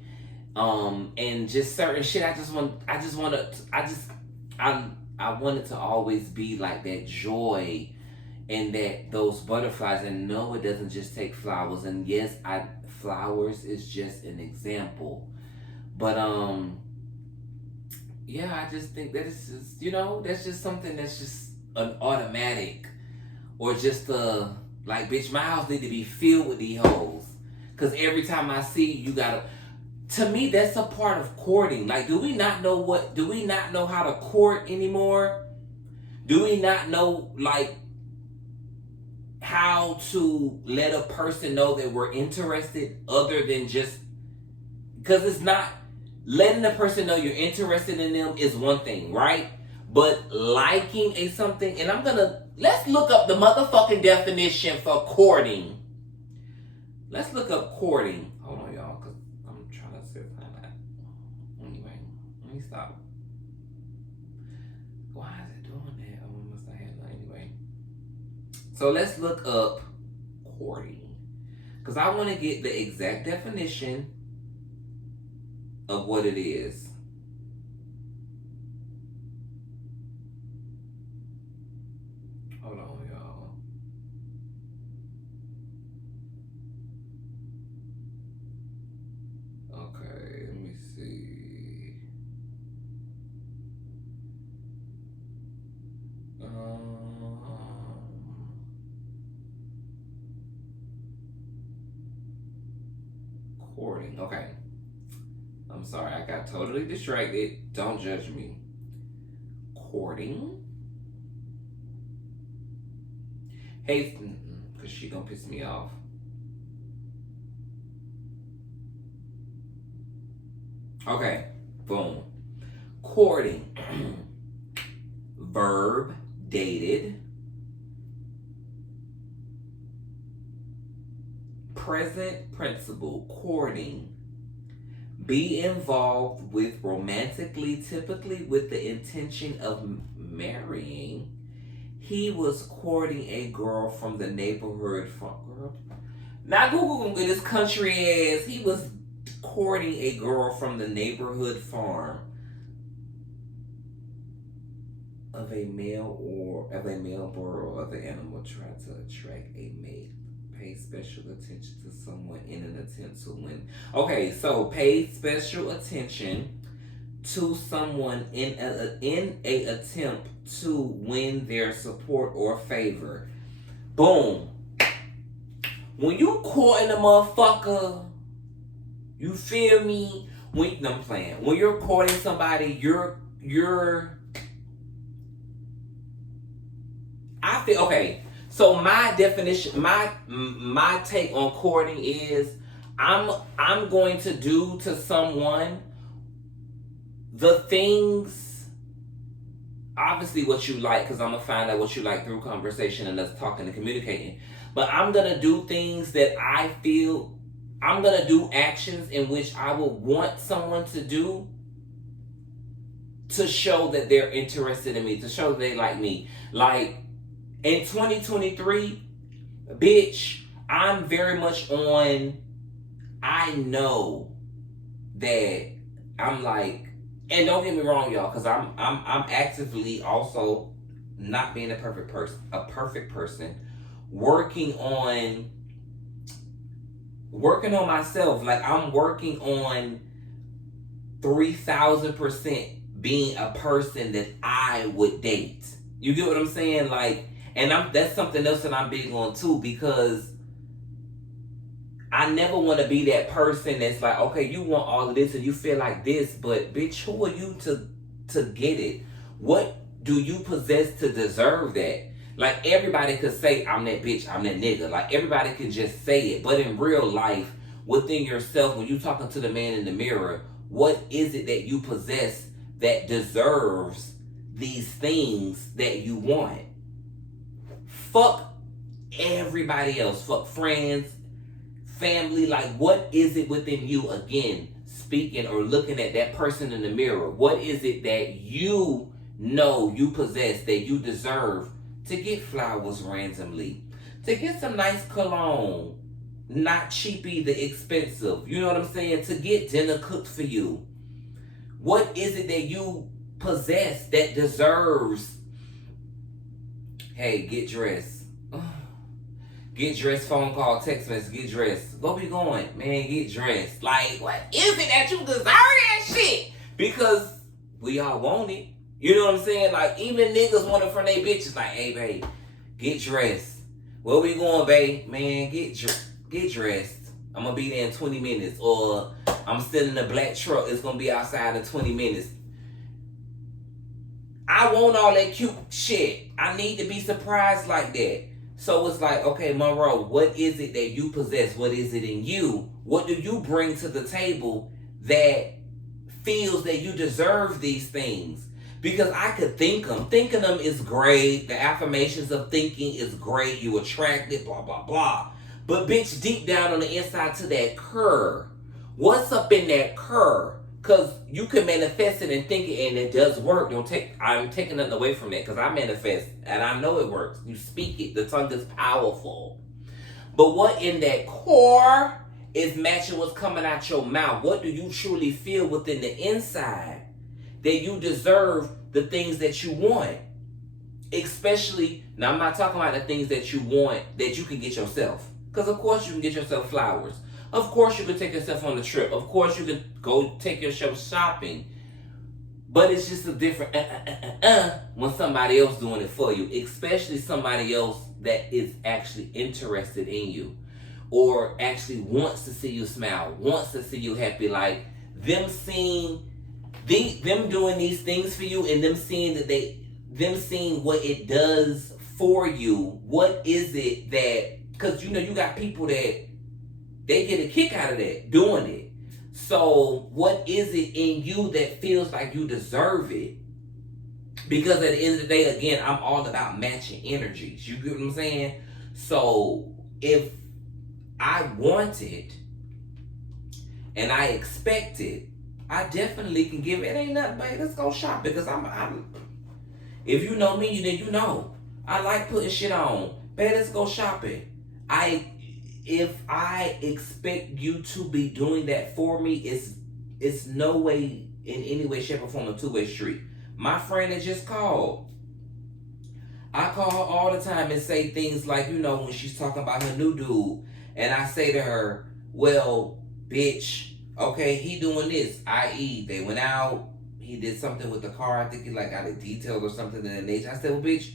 And just certain shit I I want it to always be like that joy and that those butterflies. And no, it doesn't just take flowers. And yes, flowers is just an example. But yeah, I just think that it's just, that's just something that's just an automatic, or just like, bitch, my house need to be filled with these hoes. Cause every time I see you, gotta. To me, that's a part of courting. Like, do we not know how to court anymore? Do we not know, like, how to let a person know that we're interested, other than just, because it's not, letting a person know you're interested in them is one thing, right? But liking a something, and let's look up the motherfucking definition for courting. Let's look up courting. Hold on, y'all, because I'm trying to see if I. Anyway, let me stop. Why is it doing that? Oh, I must have had that anyway. So let's look up courting, because I want to get the exact definition of what it is. Hold on, y'all. Okay, let me see. Courting. Okay. I'm sorry, I got totally distracted. Don't judge me. Courting. Hey, because she gonna piss me off. Okay, boom. Courting. Verb, dated. Present principle, courting. Be involved with romantically, typically with the intention of marrying. He was courting a girl from the neighborhood. Now Google this country ass. He was courting a girl from the neighborhood farm of a male bird or other animal tried to attract a mate. Pay special attention to someone in an attempt to win. Okay, so pay special attention to someone in a attempt to win their support or favor. Boom. When you courting a motherfucker, you feel me? I'm playing. When you're courting somebody, I feel okay. So my definition, my take on courting is, I'm going to do to someone the things, obviously what you like, because I'm gonna find out what you like through conversation and us talking and communicating. But I'm gonna do things that I feel, I'm gonna do actions in which I would want someone to do to show that they're interested in me, to show that they like me. Like, in 2023, bitch, I'm very much on, I know that I'm like, and don't get me wrong, y'all, because I'm actively also not being a perfect person, working on myself. Like, I'm working on 3,000% being a person that I would date. You get what I'm saying? Like, and that's something else that I'm big on too, because I never want to be that person that's like, okay, you want all of this and you feel like this, but bitch, who are you to get it? What do you possess to deserve that? Like, everybody could say, I'm that bitch, I'm that nigga. Like, everybody can just say it. But in real life, within yourself, when you talking to the man in the mirror, what is it that you possess that deserves these things that you want? Fuck everybody else. Fuck friends, family. Like, what is it within you, again, speaking or looking at that person in the mirror? What is it that you know you possess, that you deserve to get flowers randomly, to get some nice cologne, not cheap either, expensive, you know what I'm saying, to get dinner cooked for you? What is it that you possess, that deserves, hey, get dressed. Get dressed, phone call, text message, get dressed. Where we going? Man, get dressed. Like, what is it that you deserve that shit? Because we all want it. You know what I'm saying? Like, even niggas want it from their bitches. Like, hey, babe, get dressed. Where we going, babe? Man, get dressed. I'm going to be there in 20 minutes. Or I'm still in the black truck. It's going to be outside in 20 minutes. I want all that cute shit. I need to be surprised like that. So it's like, okay, Monroe, what is it that you possess? What is it in you? What do you bring to the table that feels that you deserve these things? Because I could think them. Thinking them is great. The affirmations of thinking is great. You attract it, blah, blah, blah. But bitch, deep down on the inside to that core, what's up in that core? Because you can manifest it and think it, and it does work. I'm taking nothing away from that because I manifest and I know it works. You speak it. The tongue is powerful. But what in that core is matching what's coming out your mouth? What do you truly feel within the inside that you deserve the things that you want? Especially, now I'm not talking about the things that you want that you can get yourself. Because of course you can get yourself flowers. Of course you can take yourself on a trip. Of course you can go take yourself shopping. But it's just a different when somebody else doing it for you. Especially somebody else that is actually interested in you. Or actually wants to see you smile. Wants to see you happy. Like them doing these things for you and them seeing what it does for you. What is it that, because you know you got people that they get a kick out of that, doing it. So what is it in you that feels like you deserve it? Because at the end of the day, again, I'm all about matching energies. You get what I'm saying? So if I want it and I expect it, I definitely can give it. It ain't nothing, babe. Let's go shop. Because I'm if you know me, then you know. I like putting shit on. Babe, let's go shopping. If I expect you to be doing that for me, it's no way, in any way, shape, or form, a two-way street. My friend that just called, I call her all the time and say things like, you know, when she's talking about her new dude, and I say to her, well, bitch, okay, he doing this, i.e., they went out, he did something with the car, I think he like got it detailed or something of that nature. I said, well, bitch,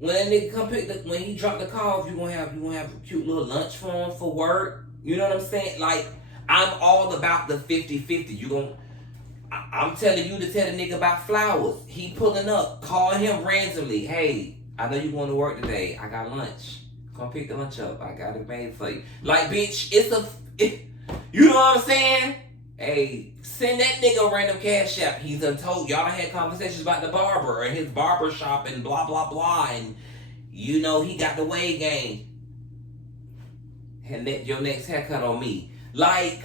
when that nigga come when he drop the car off, you gonna have a cute little lunch for him for work. You know what I'm saying? Like, I'm all about the 50-50. I'm telling you to tell the nigga about flowers. He pulling up, call him randomly. Hey, I know you going to work today. I got lunch. Come pick the lunch up. I got it made for you. Like, bitch, you know what I'm saying? Hey, send that nigga a random cash app. He's done told y'all had conversations about the barber and his barber shop and blah blah blah, and you know he got the wave game. And your next haircut on me. Like,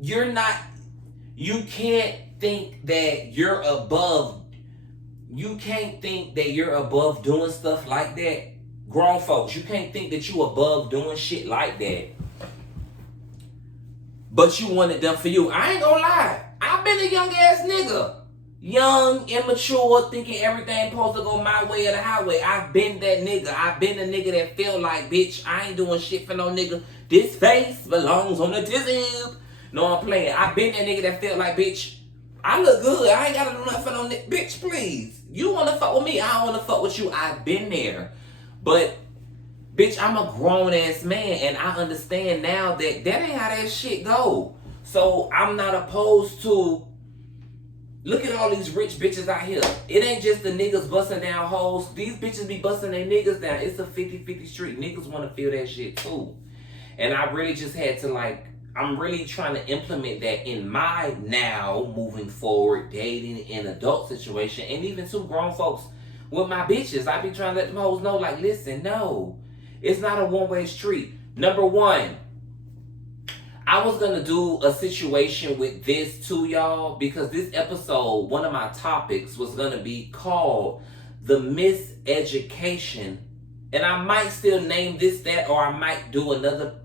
you can't think that you're above. You can't think that you're above doing stuff like that. Grown folks, you can't think that you above doing shit like that. But you want it done for you. I ain't gonna lie. I've been a young ass nigga. Young, immature, thinking everything supposed to go my way or the highway. I've been that nigga. I've been the nigga that feel like, bitch, I ain't doing shit for no nigga. This face belongs on the tizzy. No, I'm playing. I've been that nigga that felt like, bitch, I look good. I ain't gotta do nothing for no nigga. Bitch, please. You wanna fuck with me? I don't wanna fuck with you. I've been there. But bitch, I'm a grown-ass man, and I understand now that ain't how that shit go. So I'm not opposed to, look at all these rich bitches out here. It ain't just the niggas busting down hoes. These bitches be busting their niggas down. It's a 50-50 street. Niggas want to feel that shit too. And I really just had to I'm really trying to implement that in my now, moving forward, dating in adult situation, and even two grown folks with my bitches. I be trying to let them hoes know, like, listen, no. It's not a one-way street. Number one, I was going to do a situation with this too, y'all, because this episode, one of my topics was going to be called The Miseducation. And I might still name this that, or I might do another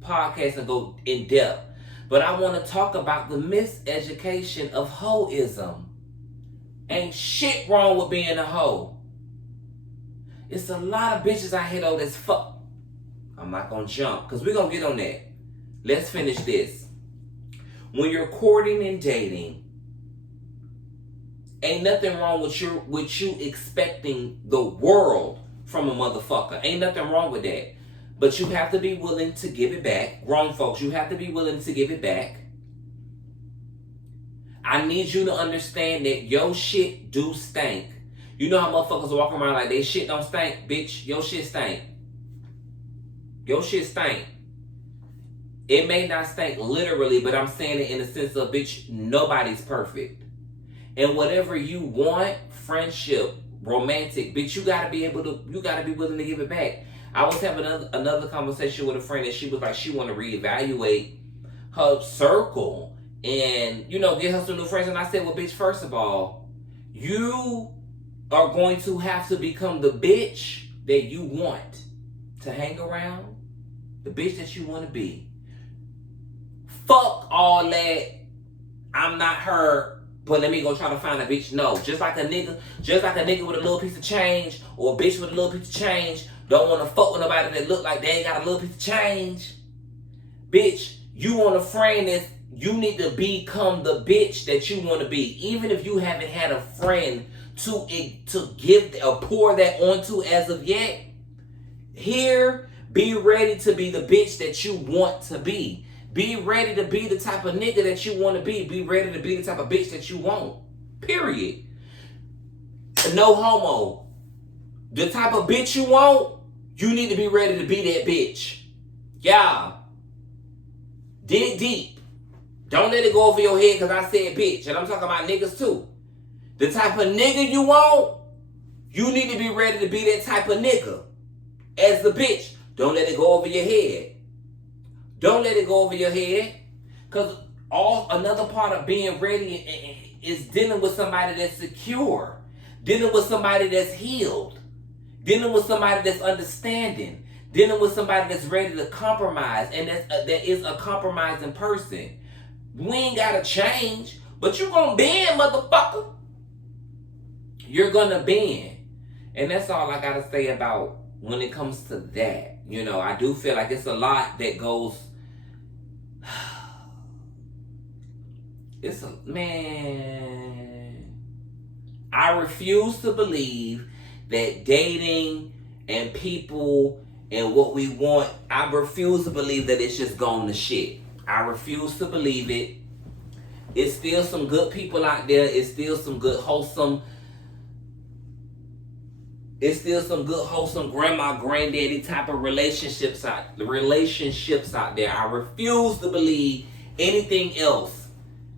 podcast and go in depth. But I want to talk about the miseducation of HOEISM. Ain't shit wrong with being a hoe. It's a lot of bitches out here though that's fuck. I'm not gonna jump because we're gonna get on that. Let's finish this. When you're courting and dating, ain't nothing wrong with you expecting the world from a motherfucker. Ain't nothing wrong with that. But you have to be willing to give it back. Grown folks, you have to be willing to give it back. I need you to understand that your shit do stink. You know how motherfuckers walk around like they shit don't stink? Bitch, your shit stink. Your shit stink. It may not stink literally, but I'm saying it in the sense of, bitch, nobody's perfect. And whatever you want, friendship, romantic, bitch, you gotta be willing to give it back. I was having another conversation with a friend and she was like, she want to reevaluate her circle and, get her some new friends. And I said, well, bitch, first of all, you are going to have to become the bitch that you want to hang around, the bitch that you want to be. Fuck all that, I'm not her, but let me go try to find a bitch. No, just like a nigga with a little piece of change or a bitch with a little piece of change don't want to fuck with nobody that look like they ain't got a little piece of change. Bitch, you want a friend that you need to become the bitch that you want to be. Even if you haven't had a friend to give or pour that onto as of yet, here, be ready to be the bitch that you want to be. Be ready to be the type of nigga that you want to be. Be ready to be the type of bitch that you want. Period. No homo. The type of bitch you want, you need to be ready to be that bitch. Yeah. Dig deep. Don't let it go over your head because I said bitch. And I'm talking about niggas too. The type of nigga you want, you need to be ready to be that type of nigga. As the bitch. Don't let it go over your head. Don't let it go over your head. Because another part of being ready is dealing with somebody that's secure. Dealing with somebody that's healed. Dealing with somebody that's understanding. Dealing with somebody that's ready to compromise. And that is a compromising person. We ain't got to change. But you're going to bend, motherfucker. You're going to bend. And that's all I got to say about when it comes to that. I do feel like it's a lot that goes... Man, I refuse to believe that dating and people and what we want, I refuse to believe that it's just gone to shit. I refuse to believe it. It's still some good people out there. It's still some good wholesome grandma, granddaddy type of relationships out there. I refuse to believe anything else.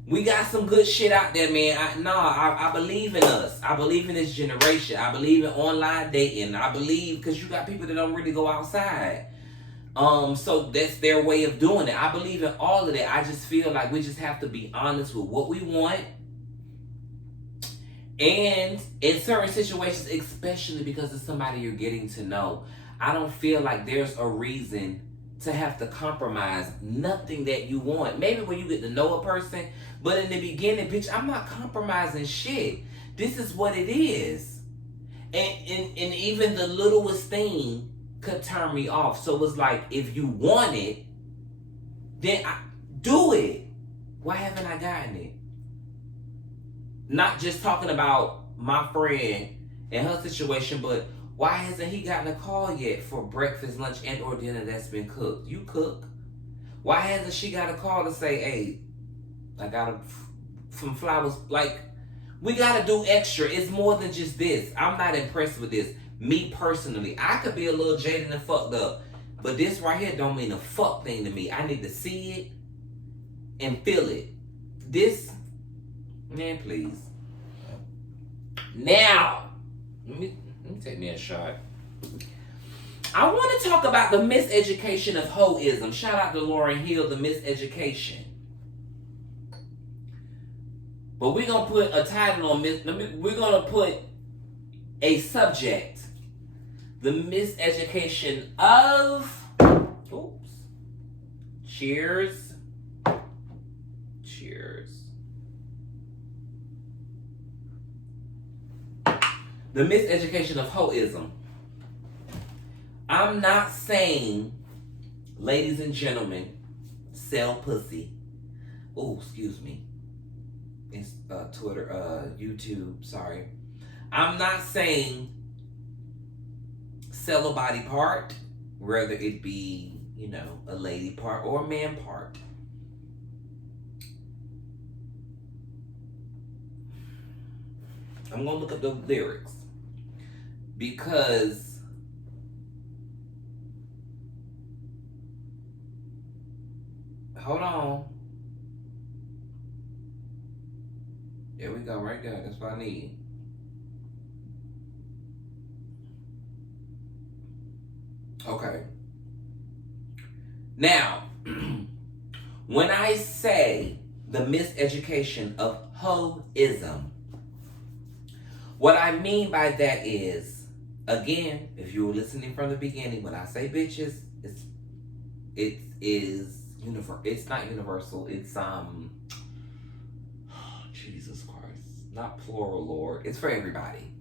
We got some good shit out there, man. I believe in us. I believe in this generation. I believe in online dating. I believe because you got people that don't really go outside. So that's their way of doing it. I believe in all of that. I just feel like we just have to be honest with what we want. And in certain situations, especially because it's somebody you're getting to know, I don't feel like there's a reason to have to compromise nothing that you want. Maybe when you get to know a person, but in the beginning, bitch, I'm not compromising shit. This is what it is. And even the littlest thing could turn me off. So it's like, if you want it, then do it. Why haven't I gotten it? Not just talking about my friend and her situation, but why hasn't he gotten a call yet for breakfast, lunch, and or dinner that's been cooked? You cook. Why hasn't she got a call to say, hey, I got some flowers? Like, we got to do extra. It's more than just this. I'm not impressed with this. Me personally, I could be a little jaded and fucked up, but this right here don't mean a fuck thing to me. I need to see it and feel it. This, man, please. Now, let me take me a shot. I want to talk about the miseducation of HOEISM. Shout out to Lauryn Hill, the miseducation. But we're going to put a title on this. We're going to put a subject. The miseducation of... Oops. Cheers. Cheers. The miseducation of HOEISM. I'm not saying, ladies and gentlemen, sell pussy. Oh, excuse me. It's Twitter, YouTube, sorry. I'm not saying sell a body part, whether it be, a lady part or a man part. I'm going to look up the lyrics because hold on. There we go, right there. That's what I need. Okay. Now, when I say the miseducation of HOEISM, what I mean by that is, again, if you were listening from the beginning, when I say bitches, it's not universal. It's Jesus Christ, not plural, Lord. It's for everybody.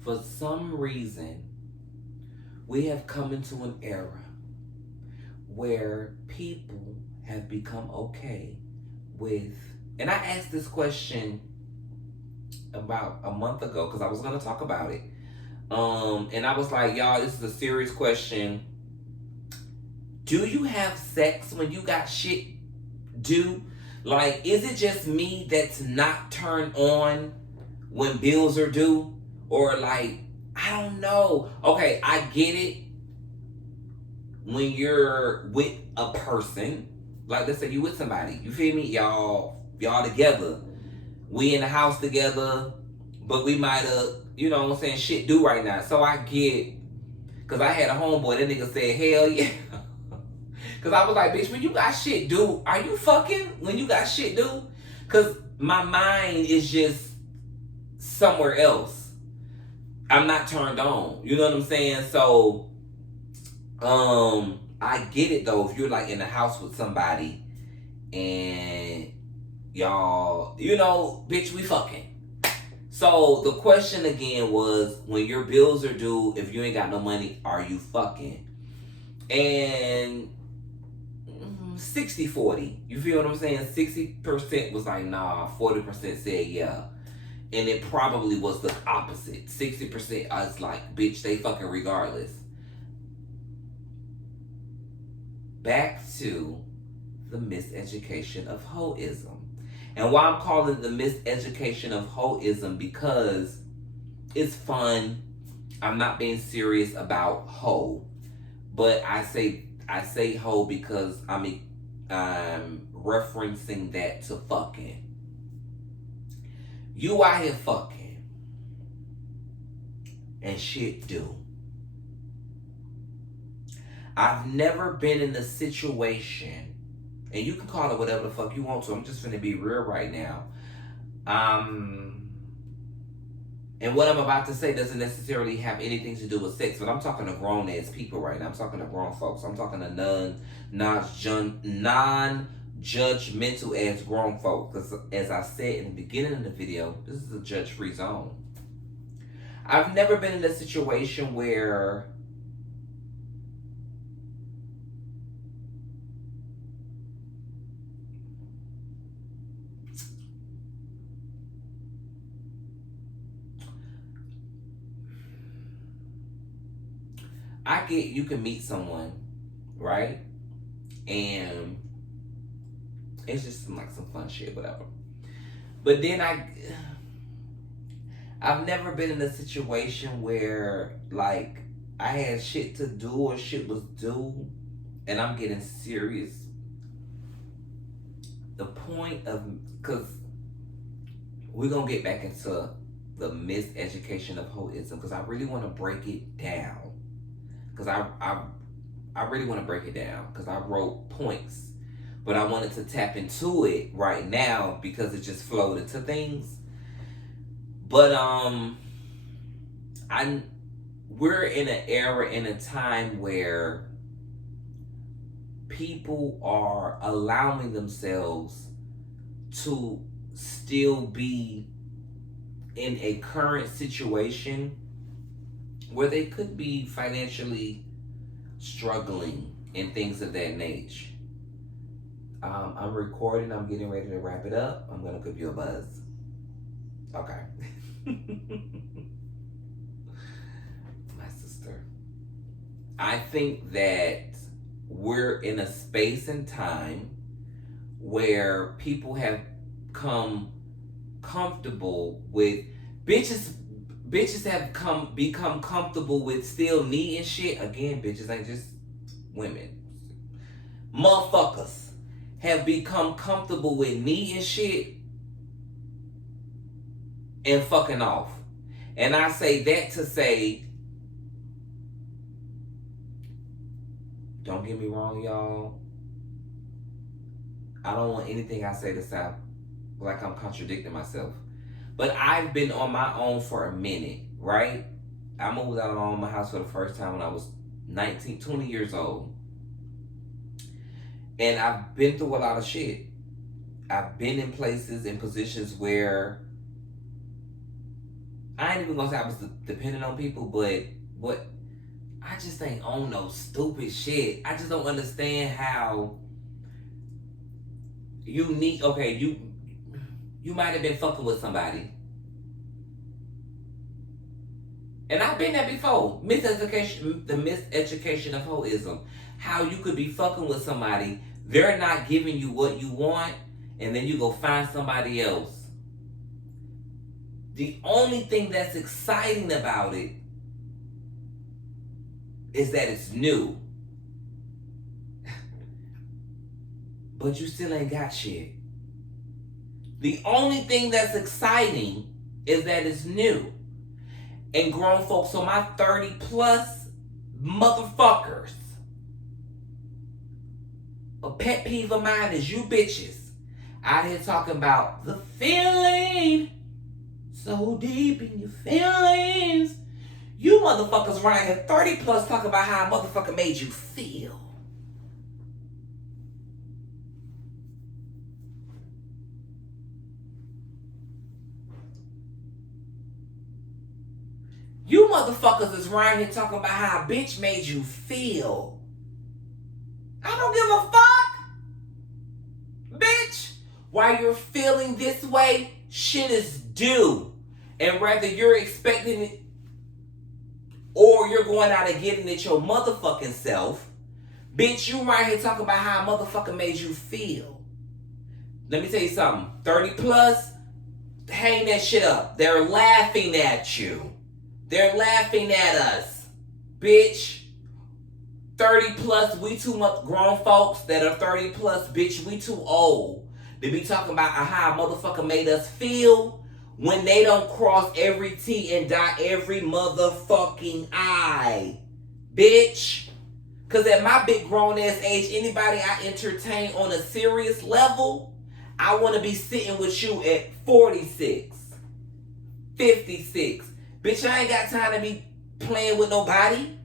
For some reason, we have come into an era where people have become okay with, and I asked this question about a month ago because I was going to talk about it. And I was like, y'all, this is a serious question. Do you have sex when you got shit due? Like, is it just me that's not turned on when bills are due? Or like, I don't know. Okay, I get it. When you're with a person, like let's say you with somebody, you feel me? Y'all together. We in the house together, but we might have, shit do right now. So I get, because I had a homeboy, that nigga said, hell yeah. Because I was like, bitch, when you got shit do, are you fucking when you got shit do? Because my mind is just somewhere else. I'm not turned on. You know what I'm saying? So, I get it though. If you're like in the house with somebody and y'all, bitch, we fucking. So the question again was, when your bills are due, if you ain't got no money, are you fucking? And 60-40. You feel what I'm saying? 60% was like, nah, 40% said yeah. And it probably was the opposite. 60% I was like, bitch, they fucking regardless. Back to the miseducation of HOEISM. And why I'm calling it the miseducation of HOEISM, because it's fun. I'm not being serious about hoe. But I say hoe because I'm referencing that to fucking. You out here fucking and shit do. I've never been in a situation, and you can call it whatever the fuck you want to. I'm just gonna be real right now. And what I'm about to say doesn't necessarily have anything to do with sex, but I'm talking to grown ass people right now. I'm talking to grown folks. I'm talking to non-judgmental as grown folks. Because as I said in the beginning of the video, this is a judge-free zone. I've never been in a situation where I get you can meet someone, right? And it's just like some fun shit, whatever. But then I've never been in a situation where like I had shit to do or shit was due and I'm getting serious. The point of, because we're going to get back into the miseducation of HOEISM, because I really want to break it down. Because I really want to break it down, because I wrote points, but I wanted to tap into it right now because it just flowed into things. But we're in an era, in a time where people are allowing themselves to still be in a current situation where they could be financially struggling and things of that nature. I'm recording. I'm getting ready to wrap it up. I'm gonna give you a buzz. Okay. My sister. I think that we're in a space and time where people have come comfortable with bitches have become comfortable with still needing shit. Again, bitches ain't just women. Motherfuckers have become comfortable with needing shit and fucking off. And I say that to say, don't get me wrong, y'all. I don't want anything I say to sound like I'm contradicting myself. But I've been on my own for a minute, right? I moved out of my own house for the first time when I was 19, 20 years old. And I've been through a lot of shit. I've been in places, in positions where I ain't even gonna say I was dependent on people, but I just ain't on no stupid shit. I just don't understand how you need. Okay, you might have been fucking with somebody, and I've been there before. Miseducation, the miseducation of HOEISM. How you could be fucking with somebody, they're not giving you what you want, and then you go find somebody else. The only thing that's exciting about it is that it's new. But you still ain't got shit. The only thing that's exciting is that it's new. And grown folks, so my 30 plus motherfuckers, a pet peeve of mine is you bitches out here talking about the feeling so deep in your feelings. You motherfuckers right here 30 plus talk about how a motherfucker made you feel. You motherfuckers is right here talking about how a bitch made you feel. I don't give a fuck, bitch. While you're feeling this way, shit is due. And whether you're expecting it or you're going out and getting it your motherfucking self, bitch, you right here talking about how a motherfucker made you feel. Let me tell you something. 30 plus, hang that shit up. They're laughing at you. They're laughing at us. Bitch. 30 plus, we too much grown folks that are 30 plus, bitch, we too old to be talking about how a motherfucker made us feel when they don't cross every T and dot every motherfucking I. Bitch. Because at my big grown ass age, anybody I entertain on a serious level, I want to be sitting with you at 46, 56. Bitch, I ain't got time to be playing with nobody.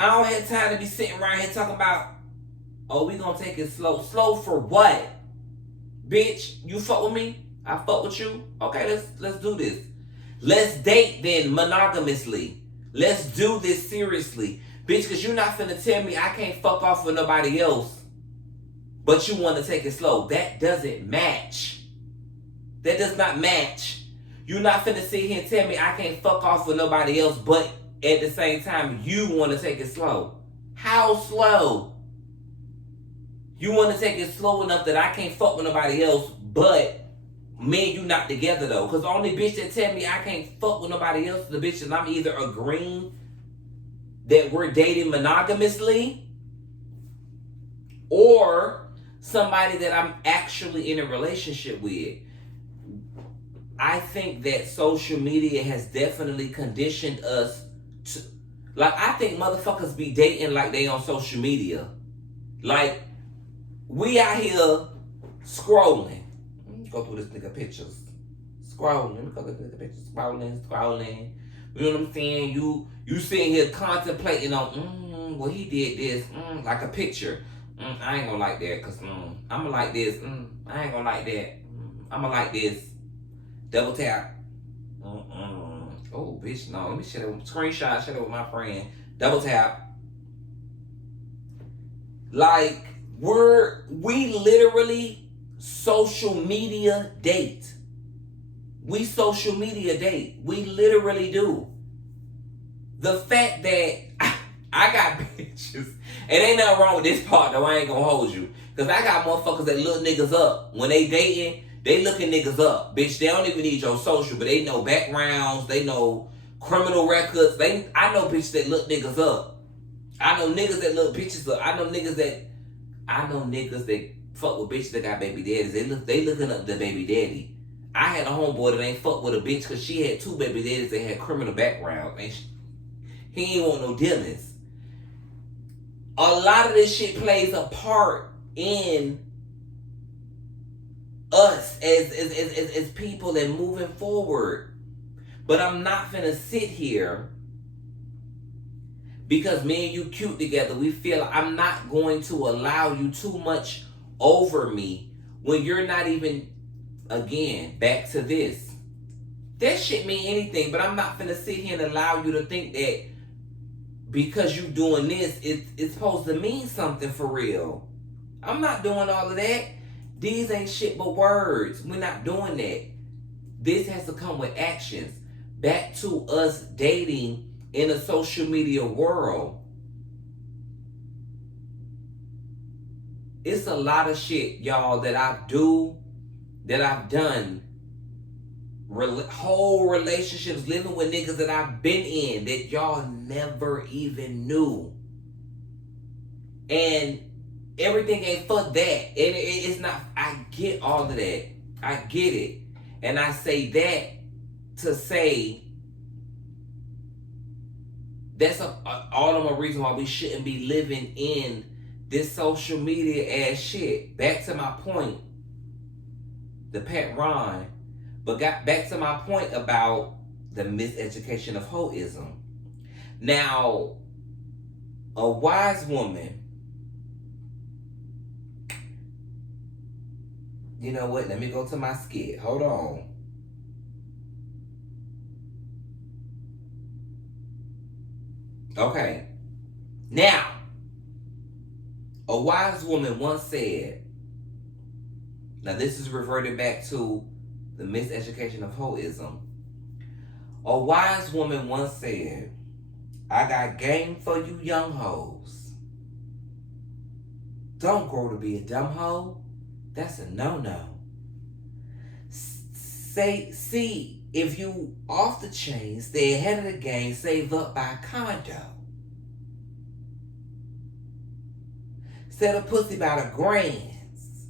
I don't have time to be sitting around here talking about, oh, we gonna take it slow. Slow for what? Bitch, you fuck with me? I fuck with you? Okay, let's do this. Let's date then monogamously. Let's do this seriously. Bitch, because you're not finna tell me I can't fuck off with nobody else, but you want to take it slow. That doesn't match. That does not match. You're not finna sit here and tell me I can't fuck off with nobody else, but at the same time, you want to take it slow. How slow? You want to take it slow enough that I can't fuck with nobody else, but me and you not together though. Because the only bitch that tell me I can't fuck with nobody else is the bitch that I'm either agreeing that we're dating monogamously or somebody that I'm actually in a relationship with. I think that social media has definitely conditioned us to, like, I think motherfuckers be dating like they on social media. Like, we out here scrolling. Let me go through this nigga pictures. Scrolling. Let me go through this nigga pictures. Scrolling. You know what I'm saying? You sitting here contemplating on, well, he did this, like a picture. I ain't gonna like that, cause I'm gonna like this. I ain't gonna like that. I'm gonna like this. Double tap. Oh, bitch, no. Let me share it. Screenshot, share it with my friend. Double tap. Like, we literally social media date. We social media date. We literally do. The fact that I got bitches, and ain't nothing wrong with this part though, I ain't gonna hold you. Cause I got motherfuckers that look niggas up. When they dating, they looking niggas up. Bitch, they don't even need your social, but they know backgrounds, they know criminal records. I know bitches that look niggas up. I know niggas that look bitches up. I know niggas that fuck with bitches that got baby daddies. They looking up the baby daddy. I had a homeboy that ain't fuck with a bitch because she had 2 baby daddies that had criminal backgrounds. And he ain't want no dealings. A lot of this shit plays a part in us as people and moving forward. But I'm not finna sit here because me and you cute together. We feel I'm not going to allow you too much over me when you're not even, again, back to this. That shit mean anything, but I'm not finna sit here and allow you to think that because you doing this, it's supposed to mean something for real. I'm not doing all of that. These ain't shit but words. We're not doing that. This has to come with actions. Back to us dating in a social media world. It's a lot of shit, y'all, that I've done. Whole relationships, living with niggas that I've been in that y'all never even knew. And everything ain't fuck that. And it's not, I get all of that. I get it. And I say that to say that's all of a reason why we shouldn't be living in this social media ass shit. Back to my point, the pet Ron. But got back to my point about the miseducation of HOEISM. Now, a wise woman, you know what? Let me go to my skit. Hold on. Okay. Now, a wise woman once said, now this is reverted back to the miseducation of HOEISM. A wise woman once said, I got game for you young hoes. Don't grow to be a dumb hoe. That's a no-no. See, if you off the chain, stay ahead of the game, save up, buy a condo. Sell a pussy by the grands.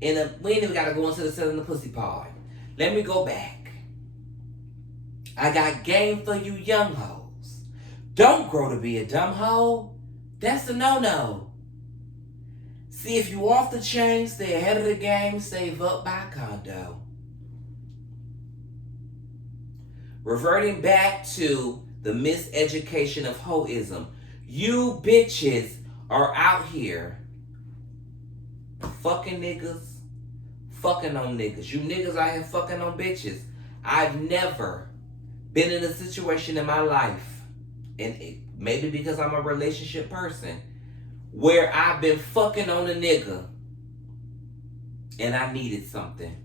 We ain't even gotta go into the selling the pussy part. Let me go back. I got game for you young hoes. Don't grow to be a dumb hoe. That's a no-no. See, if you off the chain, stay ahead of the game, save up, buy a condo. Reverting back to the miseducation of HOEISM. You bitches are out here fucking niggas, fucking on niggas. You niggas out here fucking on bitches. I've never been in a situation in my life, and maybe because I'm a relationship person, where I've been fucking on a nigga and I needed something.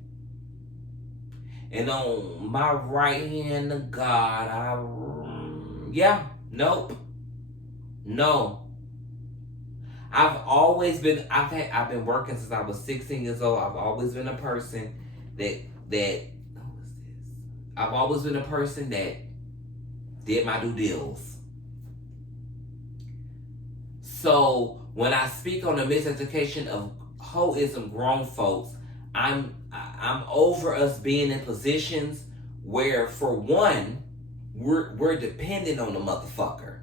And on my right hand of God, no. I've been working since I was 16 years old. I've always been a person I've always been a person that did my due deals. So when I speak on the miseducation of HOEISM grown folks, I'm over us being in positions where, for one, we're dependent on the motherfucker.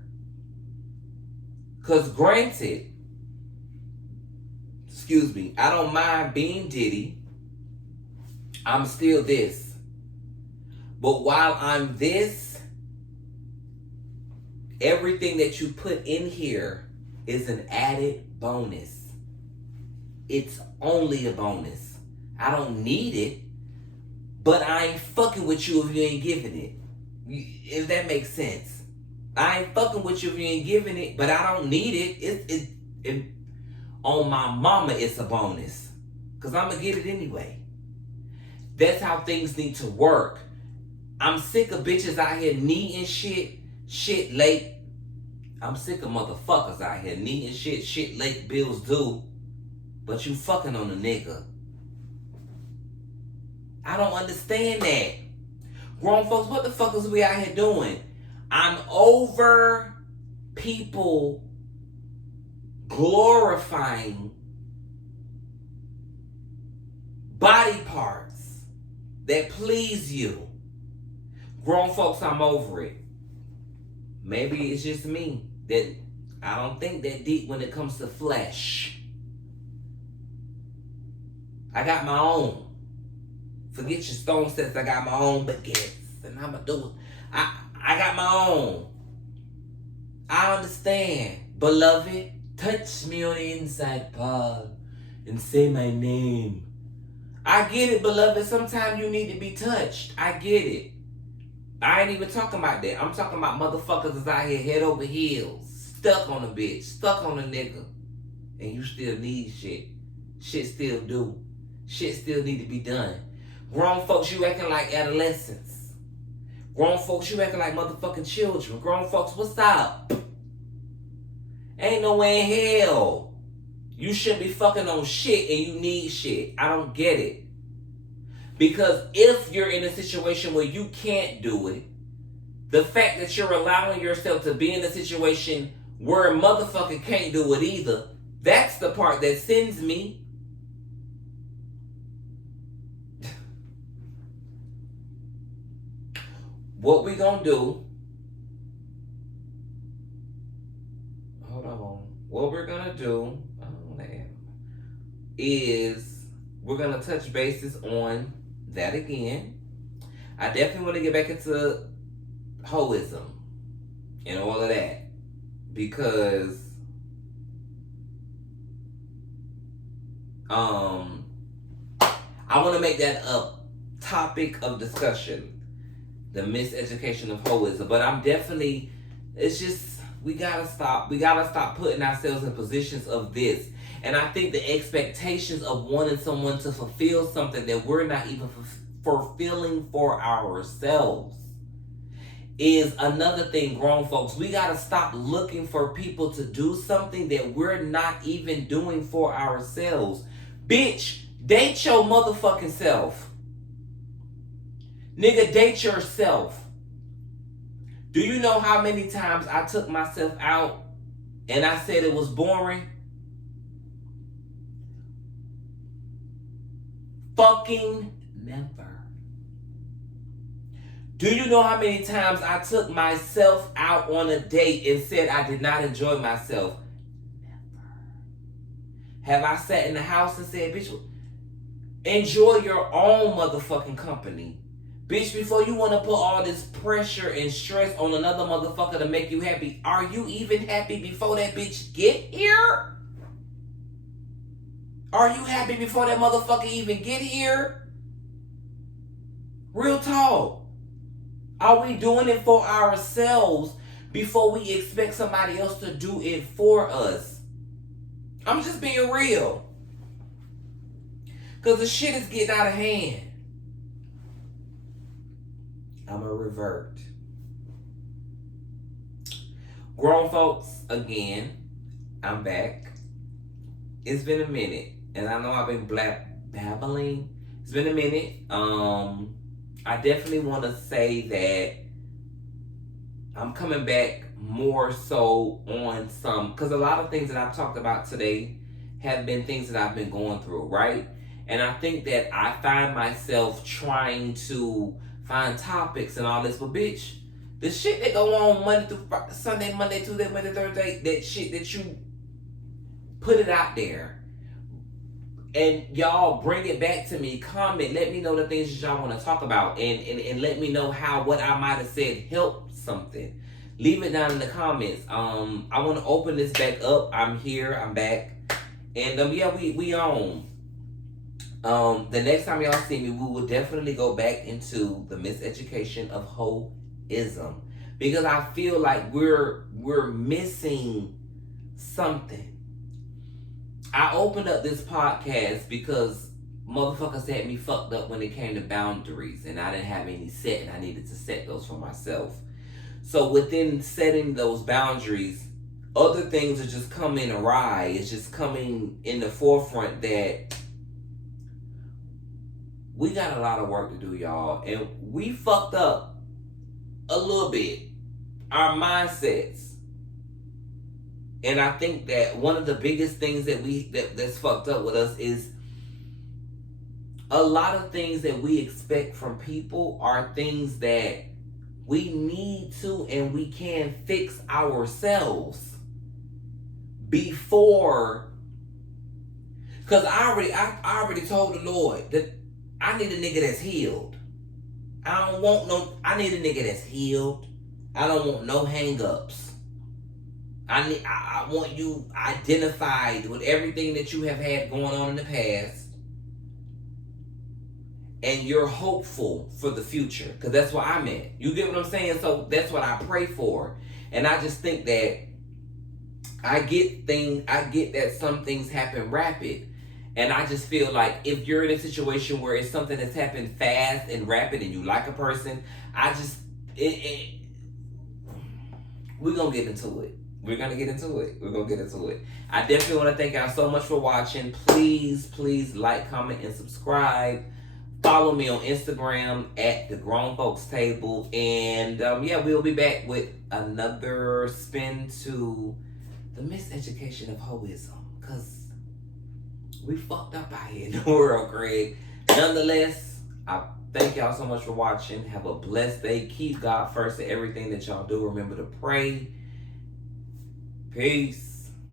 Cause granted, I don't mind being Diddy. I'm still this. But while I'm this, Everything that you put in here is an added bonus. It's only a bonus. I don't need it, but I ain't fucking with you if you ain't giving it. If that makes sense. I ain't fucking with you if you ain't giving it, but I don't need it. It on my mama, it's a bonus. Because I'm going to get it anyway. That's how things need to work. I'm sick of bitches out here needing shit late. I'm sick of motherfuckers out here needing shit late, bills due. But you fucking on a nigga. I don't understand that. Grown folks, what the fuck is we out here doing? I'm over people glorifying body parts that please you. Grown folks, I'm over it. Maybe it's just me that I don't think that deep when it comes to flesh. I got my own. Forget your stone sets, I got my own baguettes. And I'ma do it. I got my own. I understand. Beloved, touch me on the inside, Paul, and say my name. I get it, beloved. Sometimes you need to be touched. I get it. I ain't even talking about that. I'm talking about motherfuckers that's out here head over heels, stuck on a bitch, stuck on a nigga, and you still need shit. Shit still do. Shit still need to be done. Grown folks, you acting like adolescents. Grown folks, you acting like motherfucking children. Grown folks, what's up? Ain't no way in hell you shouldn't be fucking on shit and you need shit. I don't get it. Because if you're in a situation where you can't do it, the fact that you're allowing yourself to be in a situation where a motherfucker can't do it either, that's the part that sends me. What we gonna do, hold on, what we're gonna do is we're gonna touch bases on that again. I definitely want to get back into HOEISM and all of that because I want to make that a topic of discussion. The miseducation of HOEISM. But I'm definitely, it's just, we gotta stop. We gotta stop putting ourselves in positions of this. And I think the expectations of wanting someone to fulfill something that we're not even fulfilling for ourselves is another thing, grown folks. We gotta stop looking for people to do something that we're not even doing for ourselves. Bitch, date your motherfucking self. Nigga, date yourself. Do you know how many times I took myself out and I said it was boring? Fucking never. Do you know how many times I took myself out on a date and said I did not enjoy myself? Never. Have I sat in the house and said, bitch, enjoy your own motherfucking company? Bitch, before you want to put all this pressure and stress on another motherfucker to make you happy, are you even happy before that bitch get here? Are you happy before that motherfucker even get here? Real talk. Are we doing it for ourselves before we expect somebody else to do it for us? I'm just being real. Because the shit is getting out of hand. I'm a revert. Grown folks, again, I'm back. It's been a minute. And I know I've been babbling. It's been a minute. I definitely want to say that I'm coming back more so on some, because a lot of things that I've talked about today have been things that I've been going through, right? And I think that I find myself trying to find topics and all this, but bitch, the shit that go on Monday through Sunday, Monday, Tuesday, Wednesday, Thursday, that shit that you put it out there. And y'all bring it back to me, comment, let me know the things that y'all want to talk about, and let me know how what I might have said helped something. Leave it down in the comments. I want to open this back up. I'm here. I'm back. And yeah, we on. The next time y'all see me, we will definitely go back into the miseducation of HOEISM, because I feel like we're missing something. I opened up this podcast because motherfuckers had me fucked up when it came to boundaries, and I didn't have any set, and I needed to set those for myself. So within setting those boundaries, other things are just coming awry. It's just coming in the forefront that we got a lot of work to do, y'all. And we fucked up a little bit. Our mindsets. And I think that one of the biggest things that's fucked up with us is a lot of things that we expect from people are things that we need to and we can fix ourselves before. Because I already told the Lord that I need a nigga that's healed. I need a nigga that's healed. I don't want no hang-ups. I want you identified with everything that you have had going on in the past. And you're hopeful for the future. Because that's what I'm at. You get what I'm saying? So that's what I pray for. And I just think that I get that some things happen rapid. And I just feel like if you're in a situation where it's something that's happened fast and rapid and you like a person, we're going to get into it. We're going to get into it. I definitely want to thank y'all so much for watching. Please like, comment, and subscribe. Follow me on Instagram at The Grown Folks Table. And yeah, we'll be back with another spin to the miseducation of HOEISM. Because we fucked up out here in the world, Greg. Nonetheless, I thank y'all so much for watching. Have a blessed day. Keep God first in everything that y'all do. Remember to pray. Peace.